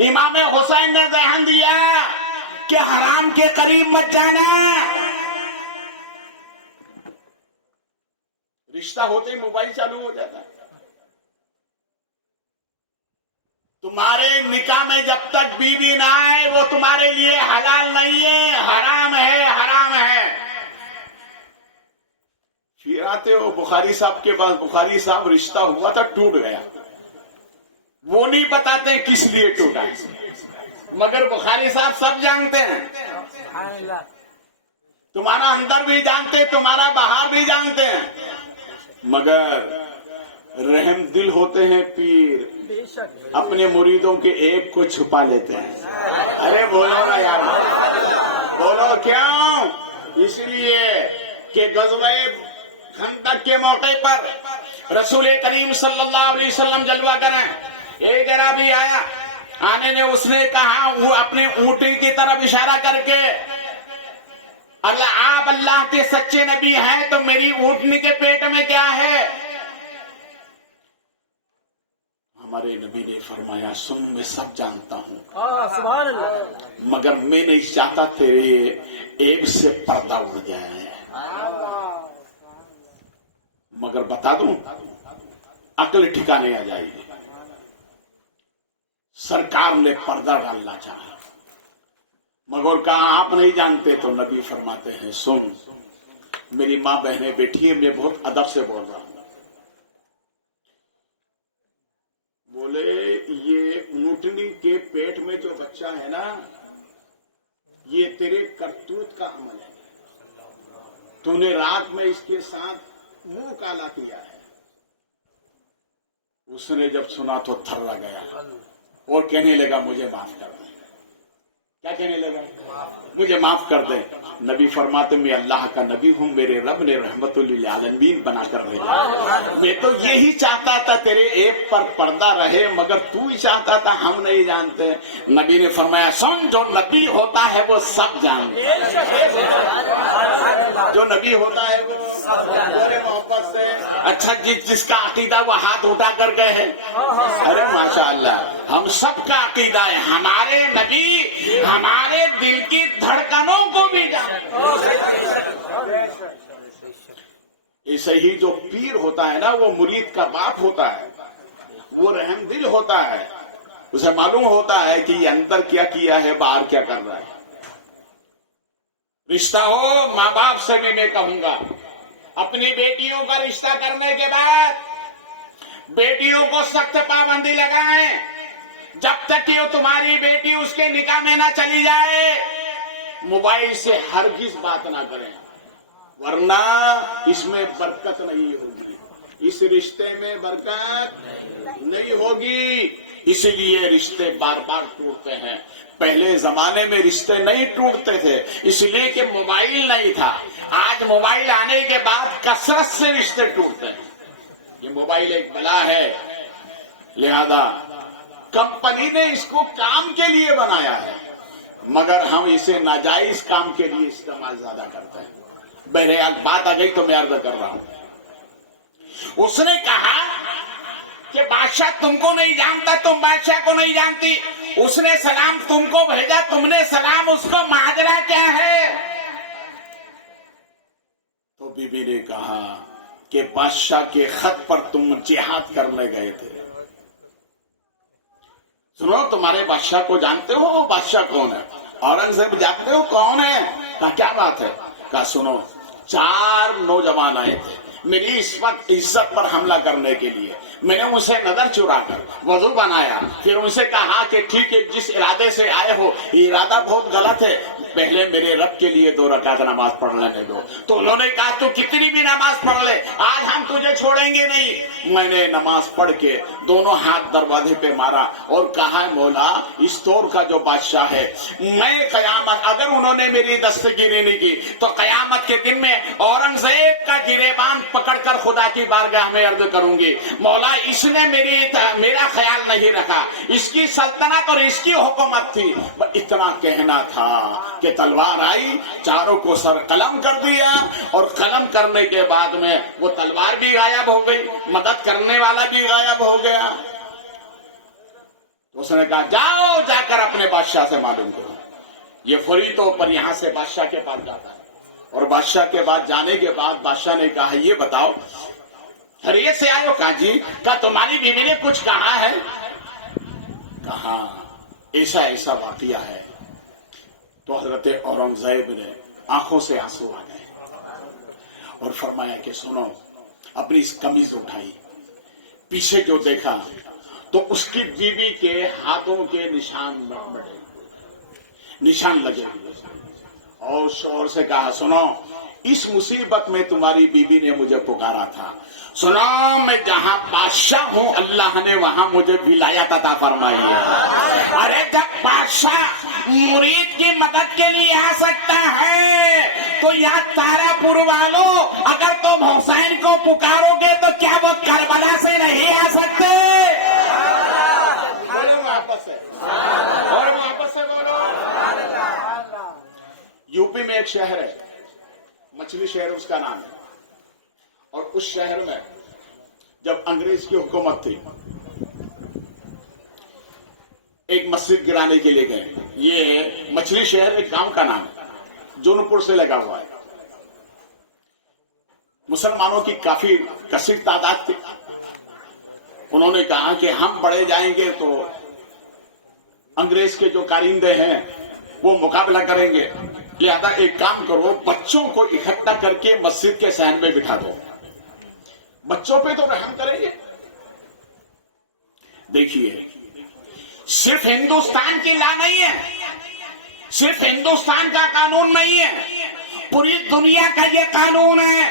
امام حسین نے ذہن دیا کہ حرام کے قریب مت جانا. رشتہ ہوتے ہی موبائل چالو ہو جاتا ہے. تمہارے نکاح میں جب تک بیوی نہ آئے وہ تمہارے لیے حلال نہیں ہے، حرام ہے، حرام ہے. پھر آتے ہو بخاری صاحب کے پاس، بخاری صاحب رشتہ ہوا تھا ٹوٹ گیا. وہ نہیں بتاتے کس لیے ٹوٹا، مگر بخاری صاحب سب جانتے ہیں. سبحان اللہ. تمہارا اندر بھی جانتے، تمہارا باہر بھی جانتے ہیں، مگر رحم دل ہوتے ہیں پیر، بے شک. اپنے مریدوں کے عیب کو چھپا لیتے ہیں. ارے بولو نا یار، بولو کیوں؟ اس لیے کہ غزوہ خندق کے موقع پر رسول کریم صلی اللہ علیہ وسلم جلوہ کریں. ایک عربی آیا، آنے نے اس نے کہا، وہ اپنے اونٹی کی طرف اشارہ کر کے، اللہ آپ اللہ کے سچے نبی ہیں تو میری اونٹنی کے پیٹ میں کیا ہے؟ ہمارے نبی نے فرمایا، سن میں سب جانتا ہوں، سبحان اللہ. مگر میں نہیں چاہتا تیرے عیب سے پردہ اڑ جائے. مگر بتا دوں، عقل ٹھکانے آ جائے گی. سرکار نے پردہ ڈالنا چاہا، مگر کہا آپ نہیں جانتے. تو نبی فرماتے ہیں، سن میری ماں بہنیں بیٹھی ہیں، میں بہت ادب سے بول رہا ہوں. بولے یہ اونٹنی کے پیٹ میں جو بچہ ہے نا، یہ تیرے کرتوت کا عمل ہے. تو نے رات میں اس کے ساتھ منہ کالا کیا ہے. اس نے جب سنا تو تھرا گیا اور کہنے لگا مجھے معاف کر دیں. کیا کہنے لگا؟ مجھے معاف کر دیں. نبی فرماتے میں اللہ کا نبی ہوں، میرے رب نے رحمت للعالمین بنا کر بھیجا. میں تو یہی چاہتا تھا تیرے عیب پر پردہ رہے، مگر تو ہی چاہتا تھا، ہم نہیں جانتے. نبی نے فرمایا، سن جو نبی ہوتا ہے وہ سب جانتے ہیں. جو نبی ہوتا ہے وہ پورے محبت سے. اچھا جس کا عقیدہ وہ ہاتھ اٹھا کر گئے ہیں. ارے ماشاء اللہ، ہم سب کا عقیدہ ہے ہمارے نبی ہمارے دل کی دھڑکنوں کو بھی جانتے. ایسے ہی جو پیر ہوتا ہے نا، وہ مرید کا باپ ہوتا ہے، وہ رحم دل ہوتا ہے. اسے معلوم ہوتا ہے کہ یہ اندر کیا کیا ہے، باہر کیا کر رہا ہے. رشتہ ہو، ماں باپ سے بھی میں کہوں گا، اپنی بیٹیوں کا رشتہ کرنے کے بعد بیٹیوں کو سخت پابندی لگائیں. جب تک کہ تمہاری بیٹی اس کے نکاح میں نہ چلی جائے، موبائل سے ہرگز بات نہ کریں، ورنہ اس میں برکت نہیں ہوگی، اس رشتے میں برکت نہیں ہوگی. اسی لیے رشتے بار بار ٹوٹتے ہیں. پہلے زمانے میں رشتے نہیں ٹوٹتے تھے، اس لیے کہ موبائل نہیں تھا. آج موبائل آنے کے بعد کثرت سے رشتے ٹوٹتے ہیں. یہ موبائل ایک بلا ہے، لہذا کمپنی نے اس کو کام کے لیے بنایا ہے، مگر ہم اسے ناجائز کام کے لیے استعمال زیادہ کرتے ہیں. بہرحال بات آ گئی تو میں عرض کر رہا ہوں. اس نے کہا کہ بادشاہ تم کو نہیں جانتا، تم بادشاہ کو نہیں جانتی. اس نے سلام تم کو بھیجا، تم نے سلام اس کو. ماجرا کیا ہے؟ تو بی بی نے کہا کہ بادشاہ کے خط پر تم جہاد کرنے گئے تھے. سنو، تمہارے بادشاہ کو جانتے ہو؟ وہ بادشاہ کون ہے؟ اورنگزیب جانتے ہو کون ہے؟ کہا کیا بات ہے؟ کہا سنو، 4 نوجوان آئے تھے میری اس وقت عزت پر حملہ کرنے کے لیے. میں نے ان سے نظر چرا کر وضو بنایا، پھر ان سے کہا کہ ٹھیک ہے، جس ارادے سے آئے ہو یہ ارادہ بہت غلط ہے، پہلے میرے رب کے لیے 2 رکعت نماز پڑھنے دو. تو انہوں نے کہا تو کتنی بھی نماز پڑھ لے، آج ہم تجھے چھوڑیں گے نہیں. میں نے نماز پڑھ کے دونوں ہاتھ دروازے پہ مارا اور کہا مولا، اس دور کا جو بادشاہ ہے، میں قیامت اگر انہوں نے میری دستگیری نہیں کی تو قیامت کے دن میں اورنگزیب کا گریبان پکڑ کر خدا کی بارگاہ میں عرض کروں گی، مولا اس نے میرا خیال نہیں رکھا، اس کی سلطنت اور اس کی حکومت تھی. اتنا کہنا تھا کہ تلوار آئی، چاروں کو سر قلم کر دیا، اور قلم کرنے کے بعد میں وہ تلوار بھی غائب ہو گئی، مدد کرنے والا بھی غائب ہو گیا. تو اس نے کہا جاؤ جا کر اپنے بادشاہ سے معلوم کرو. یہ فوری طور پر یہاں سے بادشاہ کے پاس جاتا ہے اور بادشاہ کے بعد جانے کے بعد بادشاہ نے کہا یہ بتاؤ خیریت سے آئے ہو؟ کہا جی. کہا تمہاری بیوی نے کچھ کہا ہے؟ کہا ایسا ایسا واقعہ ہے. تو حضرت اورنگزیب نے آنکھوں سے آنسو آ گئے اور فرمایا کہ سنو. اپنی اس قمیض اٹھائی, پیچھے جو دیکھا تو اس کی بیوی کے ہاتھوں کے نشان لگے ہوئے, اور شوہر سے کہا سنو اس مصیبت میں تمہاری بیوی نے مجھے پکارا تھا. سنو میں جہاں بادشاہ ہوں اللہ نے وہاں مجھے ولایت عطا فرمائی ہے. ارے جب بادشاہ مرید کی مدد کے لیے آ سکتا ہے تو یا تارا پور والوں اگر تم حسین کو پکارو گے تو کیا وہ کربلا سے نہیں آ سکتے؟ اور واپس سے بولو. یو پی میں ایک شہر ہے, مچھلی شہر اس کا نام ہے, اور اس شہر میں جب انگریز کی حکومت تھی ایک مسجد گرانے کے لیے گئے. یہ مچھلی شہر ایک گاؤں کا نام ہے, جونپور سے لگا ہوا ہے. مسلمانوں کی کافی کثیر تعداد تھی. انہوں نے کہا کہ ہم بڑھے جائیں گے تو انگریز کے جو کارندے ہیں وہ مقابلہ کریں گے, لہذا ایک کام کرو بچوں کو اکٹھا کر کے مسجد کے صحن میں بٹھا دو, بچوں پہ تو رحم کریں گے. دیکھیے صرف ہندوستان کی لا نہیں ہے, صرف ہندوستان کا قانون نہیں ہے, پوری دنیا کا یہ قانون ہے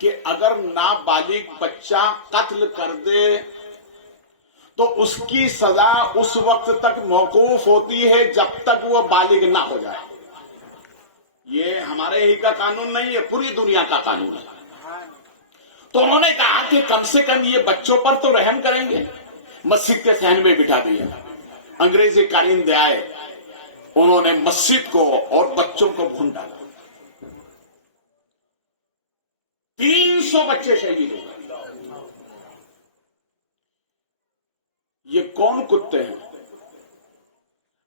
کہ اگر نابالغ بچہ قتل کر دے تو اس کی سزا اس وقت تک موقوف ہوتی ہے جب تک وہ بالغ نہ ہو جائے. یہ ہمارے ہی کا قانون نہیں ہے, پوری دنیا کا قانون ہے. تو انہوں نے کہا کہ کم سے کم یہ بچوں پر تو رحم کریں گے. مسجد کے صحن میں بٹھا دیا. انگریزی کارندے آئے, انہوں نے مسجد کو اور بچوں کو بھون ڈالا. 300 بچے شہید ہو گئے. یہ کون کتے ہیں؟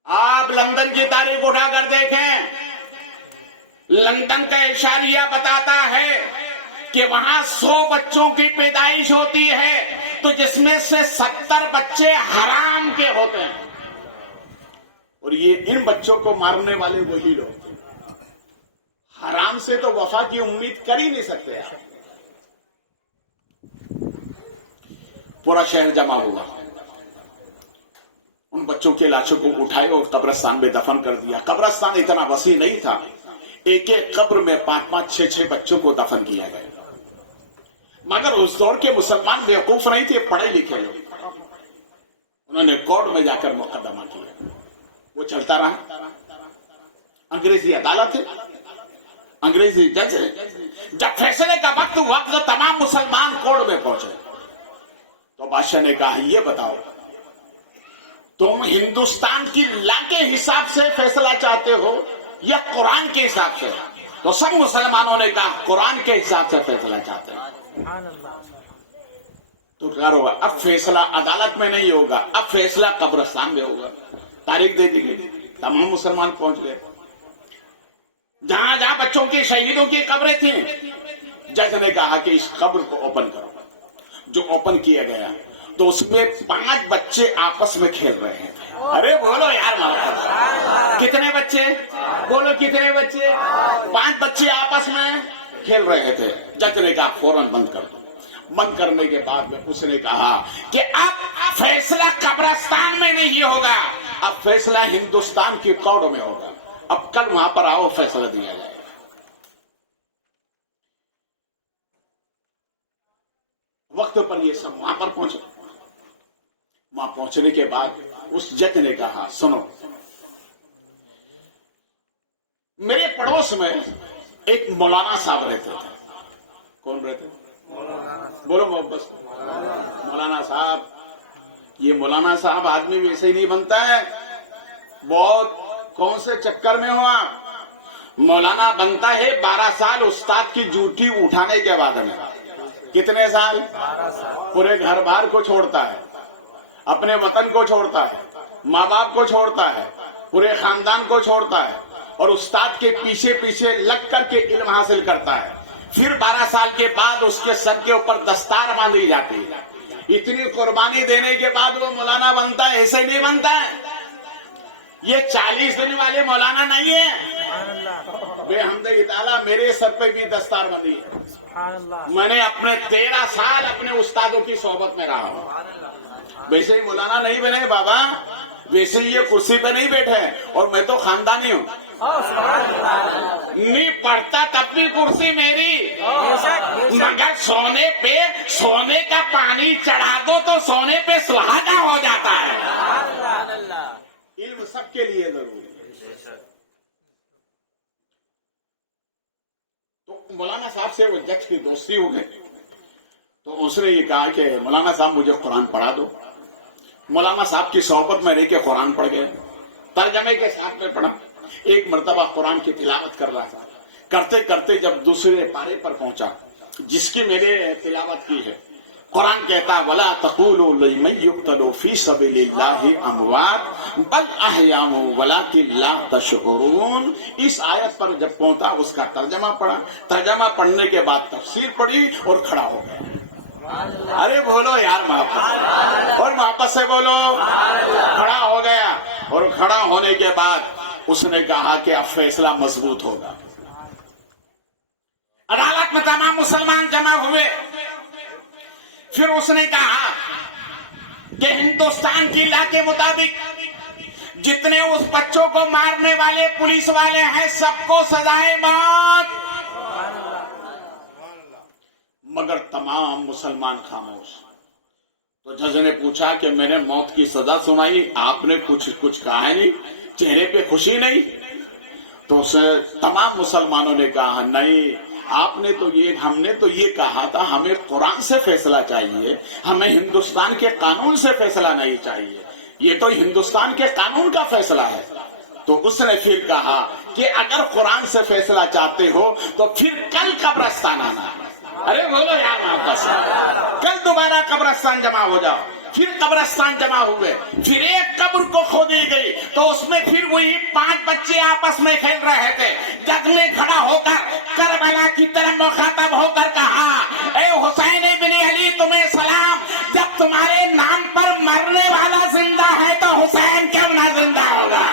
آپ لندن کی تاریخ اٹھا کر دیکھیں, لندن کا اشاریہ بتاتا ہے کہ وہاں 100 بچوں کی پیدائش ہوتی ہے تو جس میں سے 70 بچے حرام کے ہوتے ہیں, اور یہ ان بچوں کو مارنے والے وہی لوگ ہیں. حرام سے تو وفا کی امید کر ہی نہیں سکتے آپ. پورا شہر جمع ہوا, ان بچوں کے لاشوں کو اٹھائے اور قبرستان میں دفن کر دیا. قبرستان اتنا وسیع نہیں تھا, ایک ایک قبر میں 5-5, 6-6 بچوں کو دفن کیا گیا. مگر اس دور کے مسلمان بیوقوف نہیں تھے, پڑھے لکھے لوگ. انہوں نے کورٹ میں جا کر مقدمہ کیا, وہ چلتا رہا. انگریزی عدالت ہے, انگریزی جج ہے. جب فیصلے کا وقت ہوا تو تمام مسلمان کورٹ میں پہنچے. تو بادشاہ نے کہا یہ بتاؤ تم ہندوستان کی لا کے حساب سے فیصلہ چاہتے ہو یا قرآن کے حساب سے؟ تو سب مسلمانوں نے کہا قرآن کے حساب سے فیصلہ چاہتے ہیں. تو کرو, اب فیصلہ عدالت میں نہیں ہوگا, اب فیصلہ قبرستان میں ہوگا. تاریخ دے دی گئی, تمام مسلمان پہنچ گئے. جہاں جہاں بچوں کی شہیدوں کی قبریں تھیں, جج نے کہا کہ اس قبر کو اوپن کرو. جو اوپن کیا گیا تو اس میں 5 بچے آپس میں کھیل رہے ہیں. ارے بولو یار مولانا, کتنے بچے؟ بولو کتنے بچے؟ 5 بچے آپس میں کھیل رہے تھے. جج نے کہا فوراً بند کر دو. بند کرنے کے بعد میں اس نے کہا کہ اب فیصلہ قبرستان میں نہیں ہوگا, اب فیصلہ ہندوستان کی کورٹ میں ہوگا. اب کل وہاں پر آؤ, فیصلہ دیا جائے. وقت پر یہ سب وہاں پر پہنچے. وہاں پہنچنے کے بعد اس جج نے کہا سنو, میرے پڑوس میں ایک مولانا صاحب رہتے تھے. کون رہتے؟ بولو محبت. مولانا صاحب. یہ مولانا صاحب آدمی ویسے ہی نہیں بنتا ہے, بہت کون سے چکر میں ہوا. مولانا بنتا ہے 12 سال استاد کی ڈیوٹی اٹھانے کے بعد میں. کتنے سال؟ پورے گھر بار کو چھوڑتا ہے. اپنے وطن کو چھوڑتا ہے، ماں باپ کو چھوڑتا ہے، پورے خاندان کو چھوڑتا ہے اور استاد کے پیچھے پیچھے لگ کر کے علم حاصل کرتا ہے. پھر 12 سال کے بعد اس کے سر کے اوپر دستار باندھی جاتی ہے. اتنی قربانی دینے کے بعد وہ مولانا بنتا ہے، ایسے نہیں بنتا ہے. یہ 40 دن والے مولانا نہیں ہے. بے حمدِ تعالیٰ میرے سر پہ بھی دستار بندھی ہے. سبحان اللہ. میں نے اپنے 13 سال اپنے استادوں کی صحبت میں رہا ہوں. ویسے ہی مولانا نہیں بنے بابا، ویسے ہی یہ کرسی پہ نہیں بیٹھے، اور میں تو خاندانی ہوں. نہیں پڑھتا تب بھی کرسی میری، مگر سونے پہ سونے کا پانی چڑھا دو تو سونے پہ سہاگا ہو جاتا ہے. علم سب کے لیے ضروری ہے. تو مولانا صاحب سے وہ جج کی دوستی ہو گئی تو اس نے یہ کہا کہ مولانا صاحب مجھے قرآن پڑھا دو. مولانا صاحب کی صحبت میں رہ کے قرآن پڑھ گئے، ترجمے کے ساتھ میں پڑھا. ایک مرتبہ قرآن کی تلاوت کر رہا تھا، کرتے کرتے جب دوسرے پارے پر پہنچا جس کی میں نے تلاوت کی ہے، قرآن کہتا وَلَا تَقُولُوا لِمَن يُقْتَلُ فِي سَبِيلِ اللَّهِ أَمْوَاتٌ بَلْ أَحْيَاءٌ وَلَٰكِن لَّا تَشْعُرُونَ. اس آیت پر جب پہنچا اس کا ترجمہ پڑھا، ترجمہ پڑھنے کے بعد تفسیر پڑھی اور کھڑا ہو گیا. ارے بولو یار محبت، اور محبت سے بولو. کھڑا ہو گیا اور کھڑا ہونے کے بعد اس نے کہا کہ اب فیصلہ مضبوط ہوگا. عدالت میں تمام مسلمان جمع ہوئے. پھر اس نے کہا کہ ہندوستان کی لا کے مطابق جتنے اس بچوں کو مارنے والے پولیس والے ہیں سب کو سزائے موت. مگر تمام مسلمان خاموش. تو جج نے پوچھا کہ میں نے موت کی سزا سنائی، آپ نے کچھ کہا نہیں، چہرے پہ خوشی نہیں. تو تمام مسلمانوں نے کہا نہیں، آپ نے تو ہم نے تو یہ کہا تھا ہمیں قرآن سے فیصلہ چاہیے، ہمیں ہندوستان کے قانون سے فیصلہ نہیں چاہیے. یہ تو ہندوستان کے قانون کا فیصلہ ہے. تو اس نے پھر کہا کہ اگر قرآن سے فیصلہ چاہتے ہو تو پھر کل قبرستان آنا. ارے بولو یار واپس، کل دوبارہ قبرستان جمع ہو جاؤ. پھر قبرستان جمع ہوئے، پھر ایک قبر کو کھودی گئی تو اس میں پھر وہی 5 بچے آپس میں کھیل رہے تھے. جج نے کھڑا ہو کر کربلا کی طرف مخاطب ہو کر کہا اے حسین بن علی تمہیں سلام، جب تمہارے نام پر مرنے والا زندہ ہے تو حسین کیوں نہ زندہ ہوگا.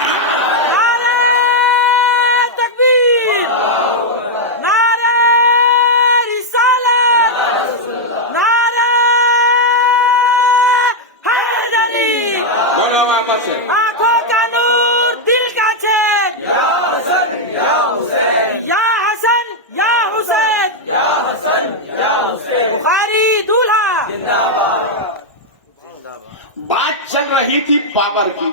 آنکھوں کا نور دل کا چین، یا حسن یا حسین، یا حسن یا حسین، یا حسن یا حسین. بخاری دولہا زندہ باد. بات چل رہی تھی پاور کی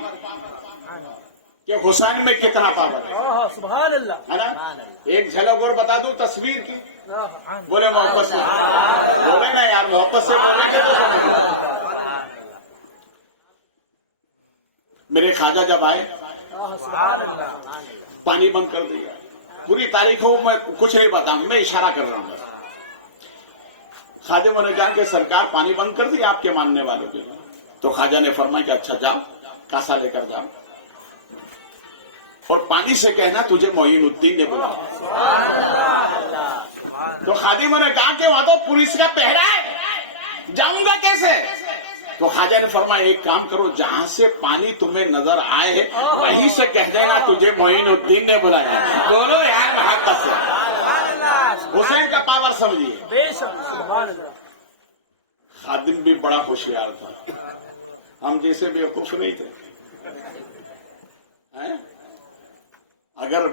کہ حسین میں کتنا پاور ہے. سبحان اللہ. ہے نا؟ ایک جھلک اور بتا دوں تصویر کی. بولے محبت سے بولے نا یار، محبت سے میرے خواجہ جب آئے پانی بند کر دیا. پوری تاریخ ہو میں کچھ نہیں بتاؤں، میں اشارہ کر رہا ہوں. خواجہ نے کہا کہ سرکار پانی بند کر دیا آپ کے ماننے والوں کے. تو خواجہ نے فرمایا کہ اچھا جاؤ کاسا لے کر جاؤ اور پانی سے کہنا تجھے معین الدین نے بولا. تو خادم نے کہا کہ وہاں تو پولیس کا پہرا ہے، جاؤں گا کیسے. تو خواجہ نے فرمایا ایک کام کرو، جہاں سے پانی تمہیں نظر آئے وہیں سے کہہ دینا تجھے معین الدین نے بلایا. بولو یار محبت سے. حسین کا پاور سمجھیے. خادم بھی بڑا ہوشیار تھا، ہم جیسے بیوقوف نہیں تھے. اگر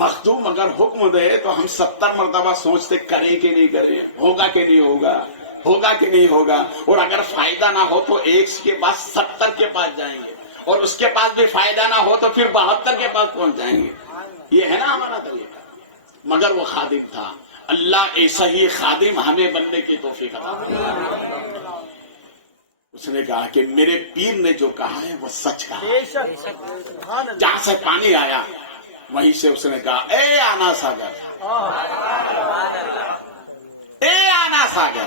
مخدوم اگر حکم دے تو ہم 70 مرتبہ سوچتے کریں کہ نہیں کریں، ہوگا کہ نہیں ہوگا، ہوگا کہ نہیں ہوگا. اور اگر فائدہ نہ ہو تو ایک کے بعد 70 کے پاس جائیں گے، اور اس کے پاس بھی فائدہ نہ ہو تو پھر 72 کے پاس پہنچ جائیں گے. یہ ہے نا ہمارا طریقہ. مگر وہ خادم تھا. اللہ ایسا ہی خادم ہمیں بننے کی توفیق عطا فرمائے. اس نے کہا کہ میرے پیر نے جو کہا ہے وہ سچ کہا. جہاں سے پانی آیا وہیں سے اس نے کہا اے آنا ساگر، اے آنا ساگر.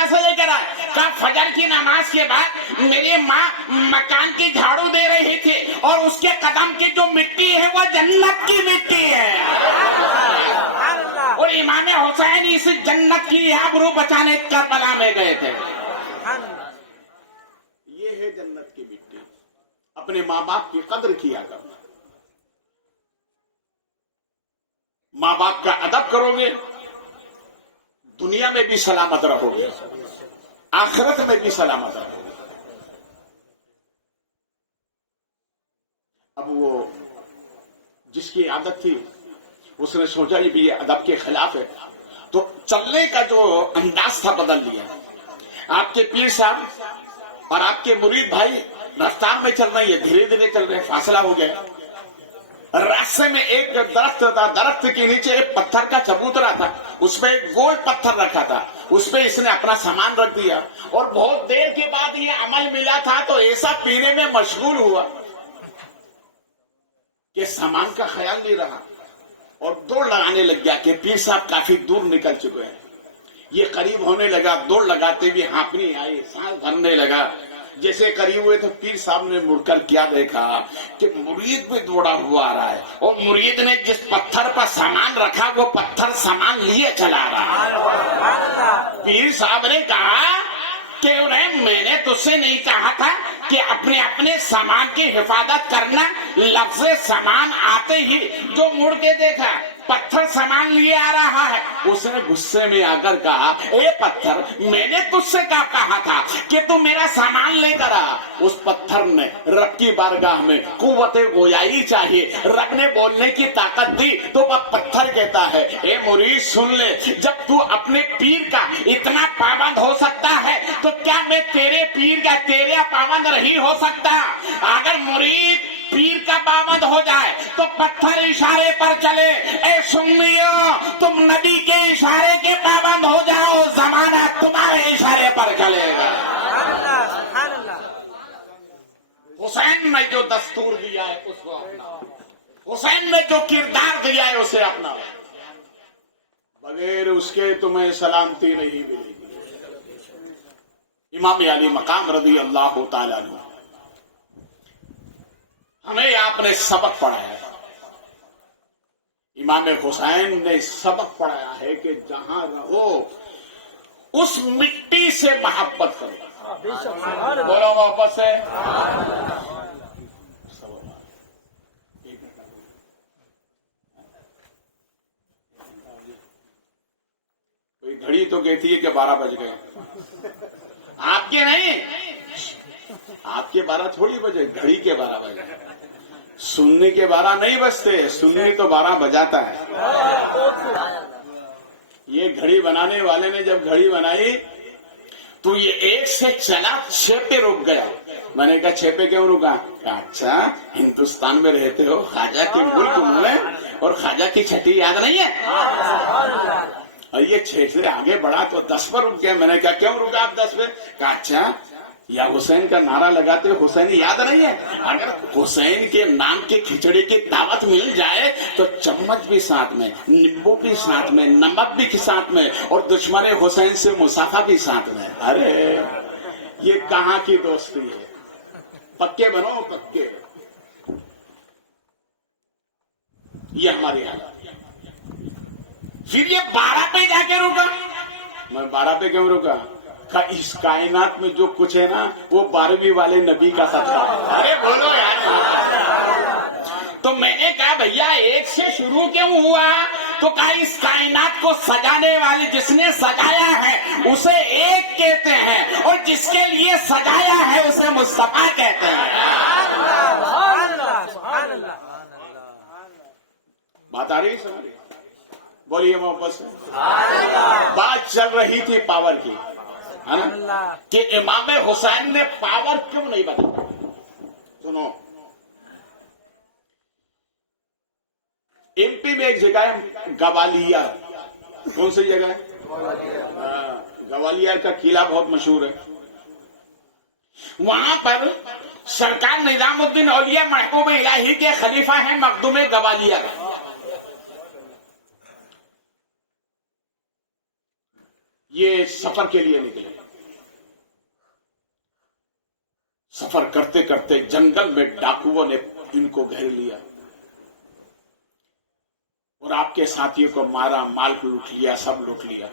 کہاں سے لے کر آئے؟ کہا فجر کی نماز کے بعد میری ماں مکان کی جھاڑو دے رہی تھی اور اس کے قدم کی جو مٹی ہے وہ جنت کی مٹی ہے، اور امام حسین اس جنت کی آبرو بچانے کربلا میں گئے تھے۔ یہ ہے جنت کی مٹی۔ اپنے ماں باپ کی قدر کیا کرنا، ماں باپ کا ادب کرو گے دنیا میں بھی سلامت رہو گے، آخرت میں بھی سلامت رہو گے۔ اب وہ جس کی عادت تھی اس نے سوچا یہ بھی ادب کے خلاف ہے، تو چلنے کا جو انداز تھا بدل دیا۔ آپ کے پیر صاحب اور آپ کے مرید بھائی رفتار میں چل رہے ہیں، یہ دھیرے دھیرے چل رہے ہیں، فاصلہ ہو گیا۔ راستے میں ایک درخت تھا، درخت کے نیچے ایک پتھر کا چبوترا تھا، اس پہ ایک گول پتھر رکھا تھا، اس پہ اس نے اپنا سامان رکھ دیا، اور بہت دیر کے بعد یہ عمل ملا تھا تو ایسا پینے میں مشغول ہوا کہ سامان کا خیال نہیں رہا، اور دوڑ لگانے لگ گیا کہ پیر صاحب کافی دور نکل چکے ہیں۔ یہ قریب ہونے لگا، دوڑ لگاتے بھی ہانپنے آئے، سانس بھرنے لگا۔ جیسے قریب ہوئے تو پیر صاحب نے مڑ کر کیا دیکھا کہ مرید بھی دوڑا ہوا آ رہا ہے، اور مرید نے جس پتھر پر سامان رکھا وہ پتھر سامان لیے چلا رہا ہے۔ پیر صاحب نے کہا کہ میں نے تجھ سے نہیں کہا تھا کہ اپنے سامان کی حفاظت کرنا؟ لفظ سامان آتے ہی جو مڑ کے دیکھا پتھر سامان لیے آ رہا ہے، اس نے غصے میں آ کر کہا اے پتھر، میں نے تجھ سے کیا کہا تھا کہ تو میرا سامان لے کر آ۔ اس پتھر نے رب کی بارگاہ میں قوت گویائی چاہیے، رب نے بولنے کی طاقت دی تو وہ پتھر کہتا ہے اے مرید سن لے، جب تو اپنے پیر کا اتنا پابند ہو سکتا ہے تو کیا میں تیرے پیر کا تیرے پابند نہیں ہو سکتا؟ اگر مرید پیر کا پابند ہو جائے تو پتھر اشارے پر چلے۔ اے سنیو، تم نبی کے اشارے کے پابند ہو جاؤ، زمانہ تمہارے اشارے پر چلے گا۔ حسین نے جو دستور دیا ہے اس کو اپنا، حسین نے جو کردار دیا ہے اسے اپنا، بغیر اس کے تمہیں سلامتی نہیں ملے گی۔ امام علی مقام رضی اللہ تعالیٰ عنہ ہمیں آپ نے سبق پڑھایا ہے، امام حسین نے سبق پڑھایا ہے کہ جہاں رہو اس مٹی سے محبت کرو۔ بولو محبت سے۔ کوئی گھڑی تو کہتی ہے کہ 12 بج گئے، آپ کے نہیں، آپ کے 12 تھوڑی بجے، گھڑی کے 12 بجے۔ سننے کے 12 نہیں بجتے، سننے تو 12 بجاتا ہے۔ یہ گھڑی بنانے والے نے جب گھڑی بنائی تو یہ 1 سے چلا 6 پہ رک گیا۔ میں نے کہا 6 پہ کیوں رکا؟ اچھا ہندوستان میں رہتے ہو، خواجہ کے ملک میں، اور خواجہ کی چھٹی یاد نہیں ہے؟ اور یہ 6 سے آگے بڑھا تو 10 پر رک گیا۔ میں نے کہا کیوں رکا آپ 10 پہ؟ کہا اچھا یا حسین کا نعرہ لگاتے حسین یاد نہیں ہے؟ اگر حسین کے نام کی کھچڑی کی دعوت مل جائے تو چمچ بھی ساتھ میں، نیمبو بھی ساتھ میں، نمک بھی ساتھ میں، اور دشمن حسین سے مسافہ بھی ساتھ میں۔ ارے یہ کہاں کی دوستی ہے؟ پکے بنو، پکے۔ یہ ہماری حالت۔ پھر یہ 12 پہ جا کے رکا۔ میں 12 پہ کیوں رکا؟ اس کائنات میں جو کچھ ہے نا وہ 12ویں والے نبی کا صدقہ ہے۔ ارے بولو یار۔ تو میں نے کہا بھیا 1 سے شروع کیوں ہوا؟ تو کہا اس کائنات کو سجانے والے جس نے سجایا ہے اسے ایک کہتے ہیں، اور جس کے لیے سجایا ہے اسے مصطفیٰ کہتے ہیں۔ بات آ رہی ہے؟ بولیے محبت سے۔ بات چل رہی تھی پاور کی، کہ امام حسین نے پاور کیوں نہیں بتایا۔ سنو، ایم پی میں ایک جگہ ہے گوالیار۔ کون سی جگہ ہے؟ گوالیار کا قلعہ بہت مشہور ہے۔ وہاں پر سرکار نظام الدین اولیاء محبوب الہی کے خلیفہ ہیں مخدوم گوالیار۔ یہ سفر کے لیے نکلے. سفر کرتے کرتے جنگل میں ڈاکوؤں نے ان کو گھیر لیا اور آپ کے ساتھیوں کو مارا، مال کو لوٹ لیا، سب لوٹ لیا.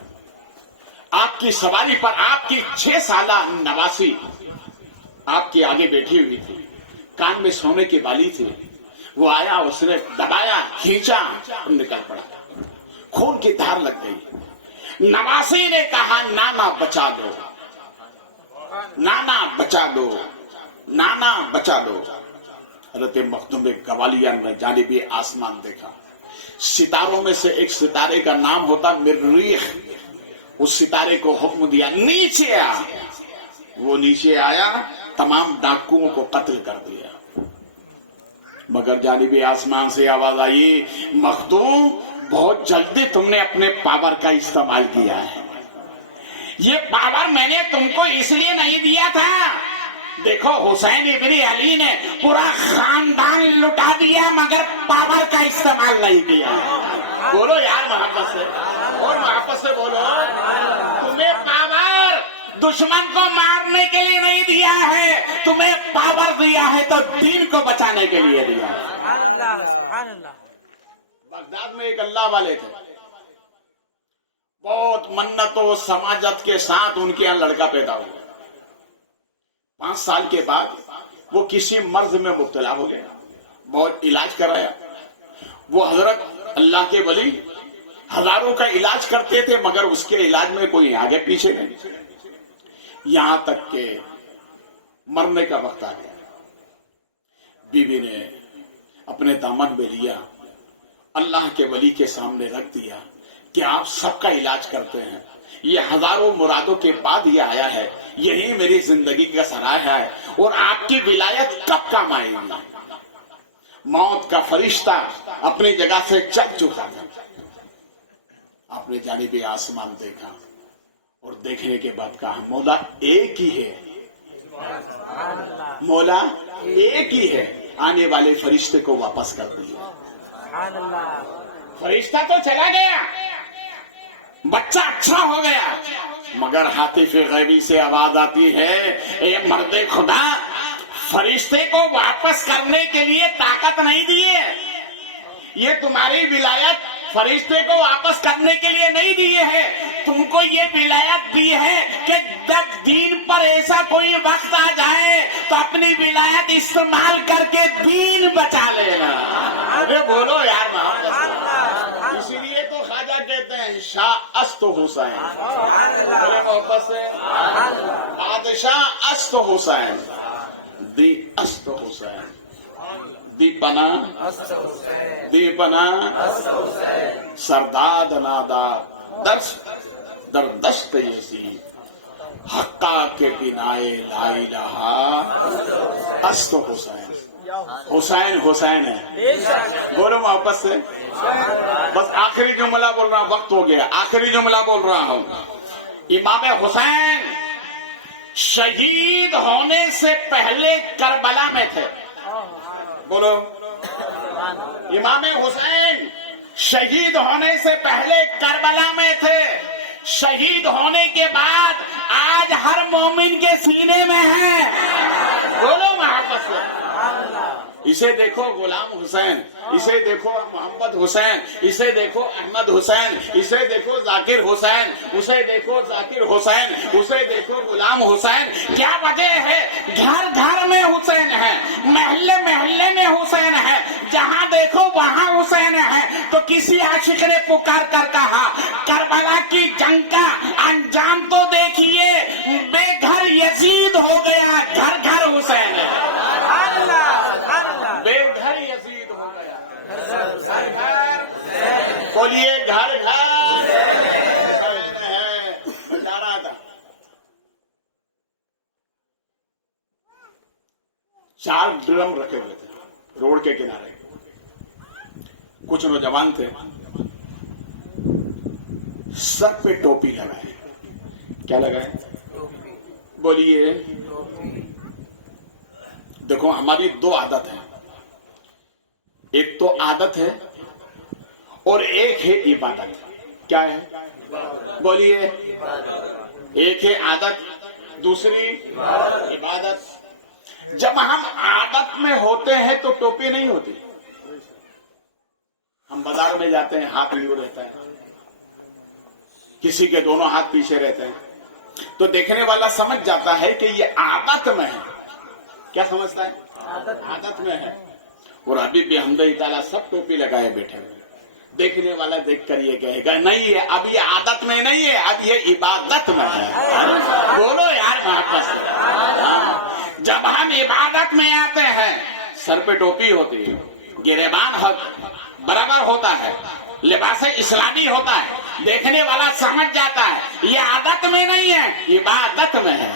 آپ کی سواری پر آپ کی 6 سالہ نواسی آپ کے آگے بیٹھی ہوئی تھی، کان میں سونے کی بالی تھی. وہ آیا، اس نے دبایا، کھینچا اور نکل پڑا. خون کی دھار لگ گئی. نواسی نے کہا نانا بچا دو، نانا بچا دو، نانا بچا دو. حضرت مخدوم گوالیار نے جانبی آسمان دیکھا. ستاروں میں سے ایک ستارے کا نام ہوتا مریخ. اس ستارے کو حکم دیا نیچے آ. وہ نیچے آیا، تمام ڈاکوؤں کو قتل کر دیا. مگر جانبی آسمان سے آواز آئی، مخدوم بہت جلدی تم نے اپنے پاور کا استعمال کیا ہے. یہ پاور میں نے تم کو اس لیے نہیں دیا تھا. دیکھو حسین ابن علی نے پورا خاندان لٹا دیا مگر پاور کا استعمال نہیں کیا. بولو یار محبت سے، اور محبت سے بولو. تمہیں پاور دشمن کو مارنے کے لیے نہیں دیا ہے، تمہیں پاور دیا ہے تو دین کو بچانے کے لیے دیا. سبحان اللہ، سبحان اللہ. بغداد میں ایک اللہ والے تھے، بہت منت و سماجت کے ساتھ ان کے یہاں لڑکا پیدا ہوا. 5 سال کے بعد وہ کسی مرض میں مبتلا ہو گیا. بہت علاج کرایا. وہ حضرت اللہ کے ولی ہزاروں کا علاج کرتے تھے مگر اس کے علاج میں کوئی آگے پیچھے نہیں. یہاں تک کہ مرنے کا وقت آ گیا. بیوی نے اپنے دامن میں لیا، اللہ کے ولی کے سامنے رکھ دیا کہ آپ سب کا علاج کرتے ہیں. یہ ہزاروں مرادوں کے بعد یہ آیا ہے، یہی میری زندگی کا سرائے ہے اور آپ کی ولایت کب کام آئے گی. موت کا فرشتہ اپنی جگہ سے چل چکا تھا. آپ نے جانبی آسمان دیکھا اور دیکھنے کے بعد کہا مولا ایک ہی ہے، مولا ایک ہی ہے. آنے والے فرشتے کو واپس کر دیا. سبحان اللہ. فرشتہ تو چلا گیا، بچہ اچھا ہو گیا، مگر حاطف غیبی سے آواز آتی ہے، اے مرد خدا، فرشتے کو واپس کرنے کے لیے طاقت نہیں دیے. یہ تمہاری ولایت فرشتے کو واپس کرنے کے لیے نہیں دیے ہے، تم کو یہ ولایت دی ہے کہ جب دین پر ایسا کوئی وقت آ جائے تو اپنی ولایت استعمال کر کے دین بچا لینا. ارے بولو یار محمد. اسی لیے تو خواجہ کہتے ہیں شاہ است حسین، محبت سے بادشاہ است حسین، دی است حسین، دی پنا دی پنا سرداد ناداد در دست یزید حقا کے بنائے لا الہ است حسین. حسین حسین ہے. بولو محبت سے. بس آخری جملہ بول رہا ہوں، وقت ہو گیا. آخری جملہ بول رہا ہوں. امام حسین شہید ہونے سے پہلے کربلا میں تھے. بولو. امام حسین شہید ہونے سے پہلے کربلا میں تھے. شہید ہونے کے بعد آج ہر مومن کے سینے میں ہے. بولو محبت سے. اسے دیکھو غلام حسین، اسے دیکھو محمد حسین، اسے دیکھو احمد حسین، اسے دیکھو ذاکر حسین، اسے دیکھو ذاکر حسین، اسے دیکھو غلام حسین. کیا وجہ ہے؟ گھر گھر میں حسین ہے، محلے محلے میں حسین ہے، جہاں دیکھو وہاں حسین ہے. تو کسی عاشق نے پکار کر کہا کربلا کی جنگ کا انجام تو دیکھیے، بے گھر یزید ہو گیا، گھر گھر حسین ہے. بے گھر یزید ہو گیا، گھر گھر. بولیے گھر گھر. جانا تھا 4 ڈرم رکھے ہوئے تھے روڈ کے کنارے. کچھ نوجوان تھے، سر پہ ٹوپی لگائے. کیا لگائے؟ بولیے. دیکھو ہماری 2 عادت ہیں، ایک تو عادت ہے اور ایک ہے عبادت. کیا ہے؟ بولیے. ایک ہے عادت، دوسری عبادت. جب ہم عادت میں ہوتے ہیں تو ٹوپی نہیں ہوتی. ہم بازار میں جاتے ہیں، ہاتھ لیو رہتا ہے، کسی کے دونوں ہاتھ پیچھے رہتے ہیں، تو دیکھنے والا سمجھ جاتا ہے کہ یہ عادت میں ہے. کیا سمجھتا ہے؟ عادت میں ہے. اور ابھی بھی حمدہ تعالیٰ سب ٹوپی لگائے بیٹھے ہوئے. دیکھنے والا دیکھ کر یہ کہے گا نہیں ہے، اب یہ عادت میں نہیں ہے، اب یہ عبادت میں ہے. بولو یار محبت سے. جب ہم عبادت میں آتے ہیں سر پہ ٹوپی ہوتی ہے، گریبان برابر ہوتا ہے، لباس اسلامی ہوتا ہے، دیکھنے والا سمجھ جاتا ہے یہ عادت میں نہیں ہے، عبادت میں ہے.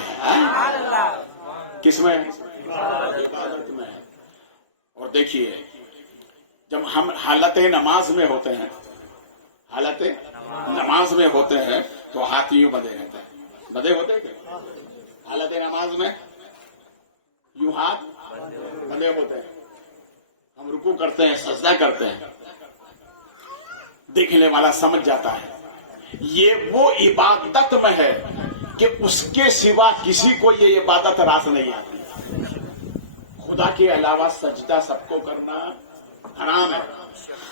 کس میں؟ عبادت میں ہے. اور دیکھیے جب ہم حالت نماز میں ہوتے ہیں، حالت نماز میں ہوتے ہیں تو ہاتھ یوں بندھے رہتے ہیں. بندھے ہوتے ہیں حالت نماز میں، یوں ہاتھ بندھے ہوتے ہیں. ہم رکوع کرتے ہیں، سجدہ کرتے ہیں، دیکھنے والا سمجھ جاتا ہے یہ وہ عبادت میں ہے کہ اس کے سوا کسی کو یہ عبادت راس نہیں آتی. خدا کے علاوہ سجدہ سب کو کرنا حرام ہے.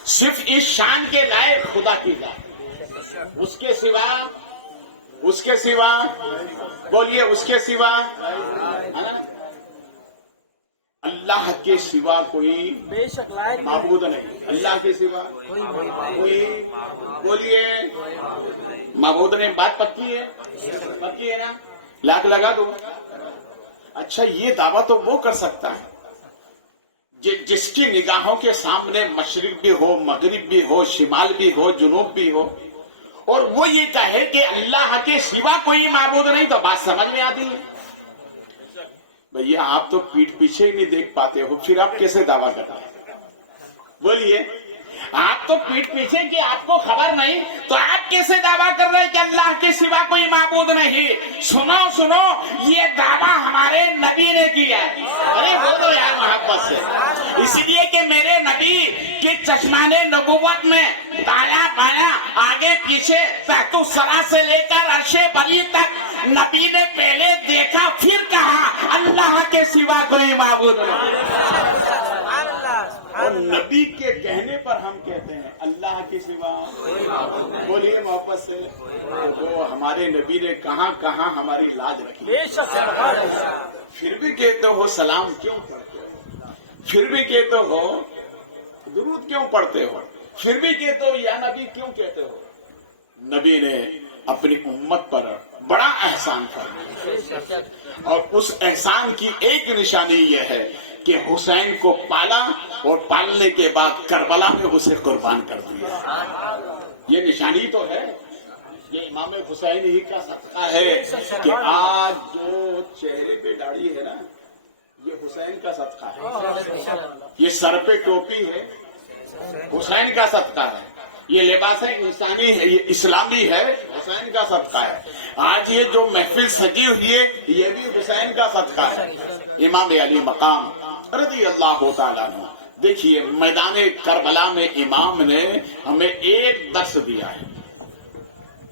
صرف اس شان کے لائق خدا کی ذات، اس کے سوا بولیے، اس کے سوا اللہ کے سوا کوئی معبود نہیں. اللہ کے سوا کوئی بولیے معبود نہیں. بات پکی ہے نا؟ لاگ لگا دو. اچھا یہ دعویٰ تو وہ کر سکتا ہے جس کی نگاہوں کے سامنے مشرق بھی ہو، مغرب بھی ہو، شمال بھی ہو، جنوب بھی ہو، اور وہ یہ کہے کہ اللہ کے سوا کوئی معبود نہیں. تو بات سمجھ میں آتی ہے؟ بھیا آپ تو پیٹھ پیچھے ہی نہیں دیکھ پاتے ہو، پھر آپ کیسے دعویٰ کرتے ہیں؟ بولیے. آپ تو پیٹھ پیچھے کہ آپ کو خبر نہیں، تو آپ کیسے دعویٰ کر رہے ہیں کہ اللہ کے سوا کوئی معبود نہیں؟ سنو یہ دعویٰ ہمارے نبی نے کیا. ارے بولو یار محبت سے. اس لیے کہ میرے نبی کے چشمان نبوت میں دایا بایاں آگے پیچھے تحت الثری سے لے کر عرش بری تک نبی نے پہلے دیکھا پھر کہا اللہ کے سوا کوئی معبود نہیں. اور نبی کے کہنے پر ہم کہتے ہیں اللہ کے سوا. بولیے محبت سے. وہ ہمارے نبی نے کہاں کہاں ہماری لاج رکھی. پھر بھی کہتے ہو سلام کیوں پڑھتے ہو؟ پھر بھی کہتے ہو درود کیوں پڑھتے ہو؟ پھر بھی کہتے ہو یا نبی کیوں کہتے ہو؟ نبی نے اپنی امت پر بڑا احسان فرمایا، اور اس احسان کی ایک نشانی یہ ہے کہ حسین کو پالا اور پالنے کے بعد کربلا میں اسے قربان کر دیا. یہ نشانی تو ہے. یہ امام حسین ہی کا صدقہ ہے کہ آج جو چہرے پہ داڑھی ہے نا، یہ حسین کا صدقہ ہے. یہ سر پہ ٹوپی ہے، حسین کا صدقہ ہے. یہ لباس انسانی ہے، یہ اسلامی ہے، حسین کا صدقہ ہے. آج یہ جو محفل سجی ہوئی ہے یہ بھی حسین کا صدقہ ہے. امام علی مقام رضی اللہ تعالیٰ عنہ. دیکھیے میدان کربلا میں امام نے ہمیں ایک درس دیا ہے.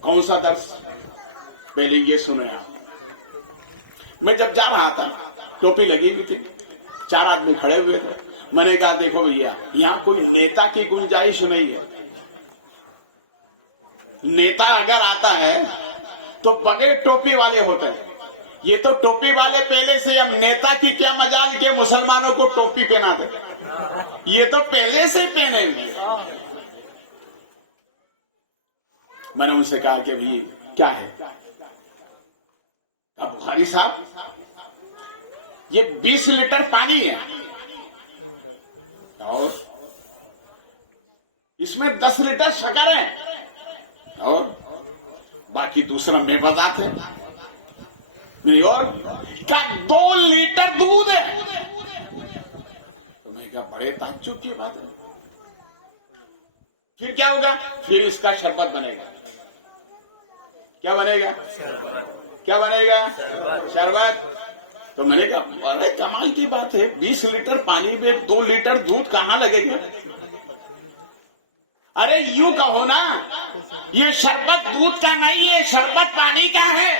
کون سا درس؟ پہلے یہ سنیں آپ. میں جب جا رہا تھا ٹوپی لگی ہوئی تھی، 4 آدمی کھڑے ہوئے تھے. میں نے کہا دیکھو بھیا یہاں کوئی نیتا کی گنجائش نہیں ہے. نیتا اگر آتا ہے تو بغیر ٹوپی والے ہوتے ہیں. یہ تو ٹوپی والے پہلے سے، اب نیتا کی کیا مجال کے مسلمانوں کو ٹوپی پہنا دے. یہ تو پہلے سے پہنے ہوئے. میں نے ان سے کہا کہ بھی کیا ہے؟ اب بخاری صاحب یہ 20 لیٹر پانی ہے اور اس میں 10 لیٹر شکر ہے اور باقی دوسرا میوات ہے اور کیا 2 لیٹر دودھ ہے. تو میں کہا بڑے تعجب کی بات ہے. پھر کیا ہوگا؟ پھر اس کا شربت بنے گا. کیا بنے گا؟ کیا بنے گا؟ شربت. تو میں نے کہا بڑے کمال کی بات ہے، 20 لیٹر پانی میں 2 لیٹر دودھ کہاں لگے گا؟ ارے یوں کہو نا یہ شربت دودھ کا نہیں، یہ شربت پانی کا ہے۔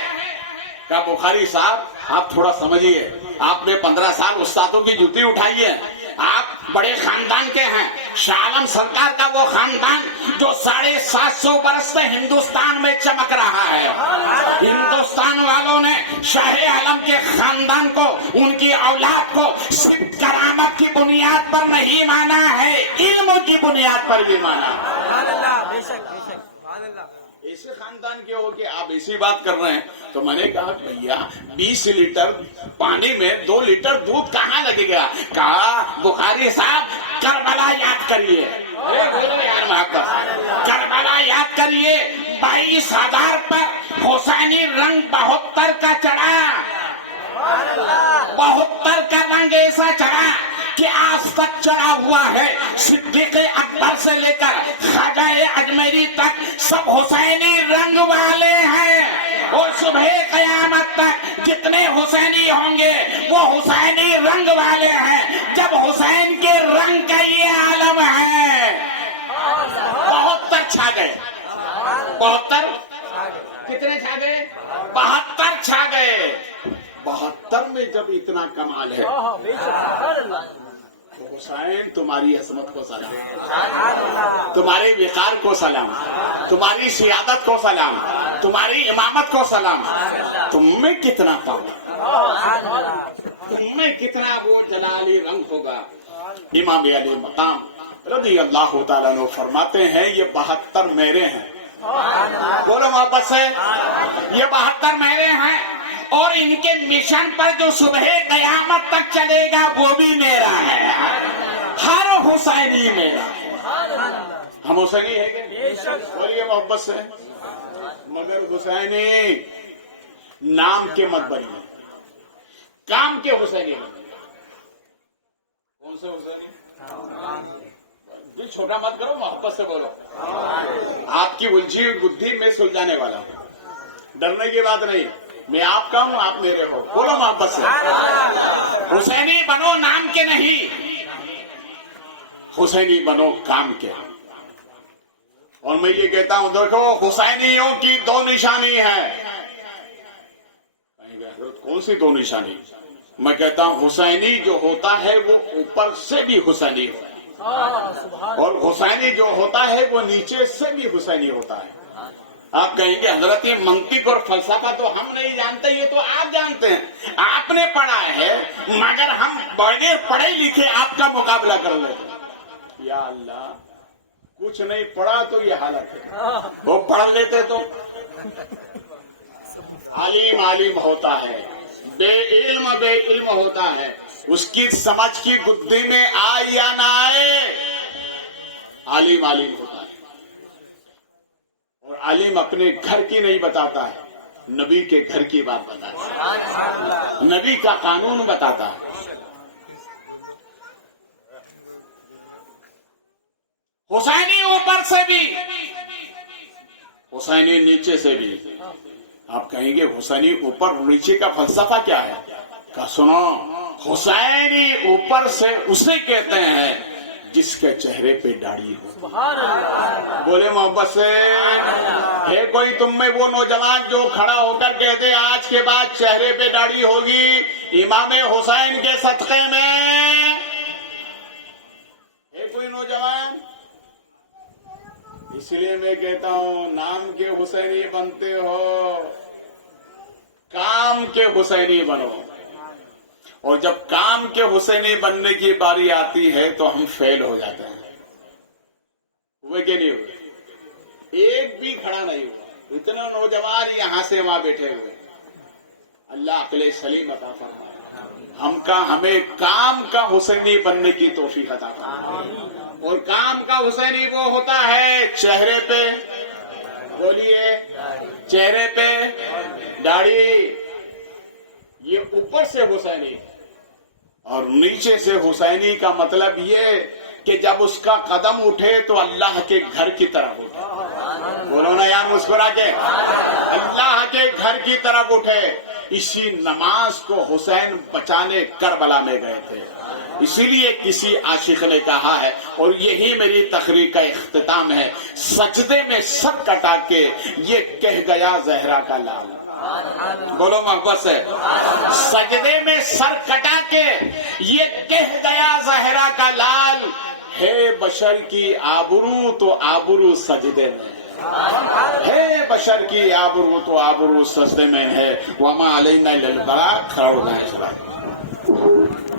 کہا بخاری صاحب آپ تھوڑا سمجھیے، آپ نے 15 سال استادوں کی جوتی اٹھائی ہے، آپ بڑے خاندان کے ہیں، شاہ عالم سرکار کا وہ خاندان جو 750 برس سے ہندوستان میں چمک رہا ہے۔ ہندوستان والوں نے شاہ عالم کے خاندان کو، ان کی اولاد کو صرف کرامت کی بنیاد پر نہیں مانا ہے، علم کی بنیاد پر بھی مانا۔ سبحان اللہ، بے شک بے شک، سبحان اللہ۔ ایسے خاندان کے ہو کہ آپ ایسی بات کر رہے ہیں، تو میں نے کہا بھیا 20 لیٹر پانی میں 2 لیٹر دودھ کہاں لگے گا؟ کہا بخاری صاحب کربلا یاد کریے، یار محبت، کربلا یاد کریے، 22,000 پر حسینی رنگ 72 کا چڑھا، 72 کا رنگ ایسا چڑھا کہ آج تک چڑھا ہوا ہے۔ صدیق اکبر سے لے کر خواجہ اجمیری تک سب حسینی رنگ والے ہیں، اور صبح قیامت تک جتنے حسینی ہوں گے وہ حسینی رنگ والے ہیں۔ جب حسین کے رنگ کا یہ عالم ہے، 72 چھا گئے، 72 کتنے چھا گئے؟ 72 چھا گئے۔ 72 میں جب اتنا کمال ہے تو حسین تمہاری عظمت کو سلام، تمہارے وقار کو سلام، تمہاری سیادت کو سلام، تمہاری امامت کو سلام۔ تم میں کتنا پاور، تم میں کتنا وہ جلالی رنگ ہوگا۔ امام علی مقام رضی اللہ تعالیٰ عنہ فرماتے ہیں یہ 72 میرے ہیں، بولو محبت سے، یہ 72 میرے ہیں، اور ان کے مشن پر جو صبح قیامت تک چلے گا وہ بھی میرا ہے، ہر حسینی میرا ہے۔ ہم حسینی ہے کہ بولیے محبت سے، مگر حسینی نام کے مت بنیے، کام کے حسینی بنیے۔ کون سے حسینی؟ چھوٹا مت کرو، محبت سے بولو، آپ کی الجھی ہوئی بدھی میں سلجھانے والا ہوں، ڈرنے کی بات نہیں، میں آپ کا ہوں، آپ میرے ہو، بولو محبت سے۔ حسینی بنو نام کے نہیں، حسینی بنو کام کے۔ اور میں یہ کہتا ہوں دیکھو حسینیوں کی 2 نشانی ہے۔ حضرت کون سی 2 نشانی؟ میں کہتا ہوں حسینی جو ہوتا ہے وہ اوپر سے بھی حسینی ہوتا ہے، اور حسینی جو ہوتا ہے وہ نیچے سے بھی حسینی ہوتا ہے۔ آپ کہیں گے حضرت یہ منطق اور فلسفہ تو ہم نہیں جانتے، یہ تو آپ جانتے ہیں، آپ نے پڑھا ہے، مگر ہم بڑے پڑھے لکھے آپ کا مقابلہ کر لیتے۔ یا اللہ، کچھ نہیں پڑھا تو یہ حالت ہے، وہ پڑھ لیتے تو۔ عالم عالم ہوتا ہے، بے علم بے علم ہوتا ہے، اس کی سمجھ کی گدھی میں آئے یا نہ آئے، عالم عالم ہوتا ہے۔ اور عالم اپنے گھر کی نہیں بتاتا ہے، نبی کے گھر کی بات بتاتا ہے، نبی کا قانون بتاتا ہے۔ حسینی اوپر سے بھی، حسینی نیچے سے بھی۔ آپ کہیں گے حسینی اوپر نیچے کا فلسفہ کیا ہے؟ کہ سنو، حسینی اوپر سے اسے کہتے ہیں جس کے چہرے پہ داڑھی ہو۔ بولے محبت سے، ہے کوئی تم میں وہ نوجوان جو کھڑا ہو کر کہتے آج کے بعد چہرے پہ داڑھی ہوگی امام حسین کے صدقے میں؟ ہے کوئی نوجوان؟ اس لیے میں کہتا ہوں نام کے حسینی بنتے ہو، کام کے حسینی بنو۔ اور جب کام کے حسینی بننے کی باری آتی ہے تو ہم فیل ہو جاتے ہیں۔ ہوئے کہ نہیں ہوئے؟ ایک بھی کھڑا نہیں ہوا، اتنے نوجوان یہاں سے وہاں بیٹھے ہوئے۔ اللہ عقل سلیم عطا فرمائے، ہمیں کام کا حسینی بننے کی توفیق عطا فرمائے۔ اور کام کا حسینی وہ ہوتا ہے چہرے پہ، بولیے، چہرے پہ داڑھی، یہ اوپر سے حسینی ہے۔ اور نیچے سے حسینی کا مطلب یہ کہ جب اس کا قدم اٹھے تو اللہ کے گھر کی طرف اٹھے۔ بولو نا یار مسکرا کے، اللہ کے گھر کی طرف اٹھے۔ اسی نماز کو حسین بچانے کربلا میں گئے تھے۔ اسی لیے کسی عاشق نے کہا ہے، اور یہی میری تقریر کا اختتام ہے، سجدے میں سر کٹا کے یہ کہہ گیا زہرا کا لال. بولو محبت سے، سجدے میں سر کٹا کے یہ کہہ گیا زہرا کا لال، ہے بشر کی آبرو تو آبرو سجدے میں ہے، بشر کی آبرو تو آبرو سجدے میں ہے. وما علینا الا البلاغ. کھڑا ہو جائیں.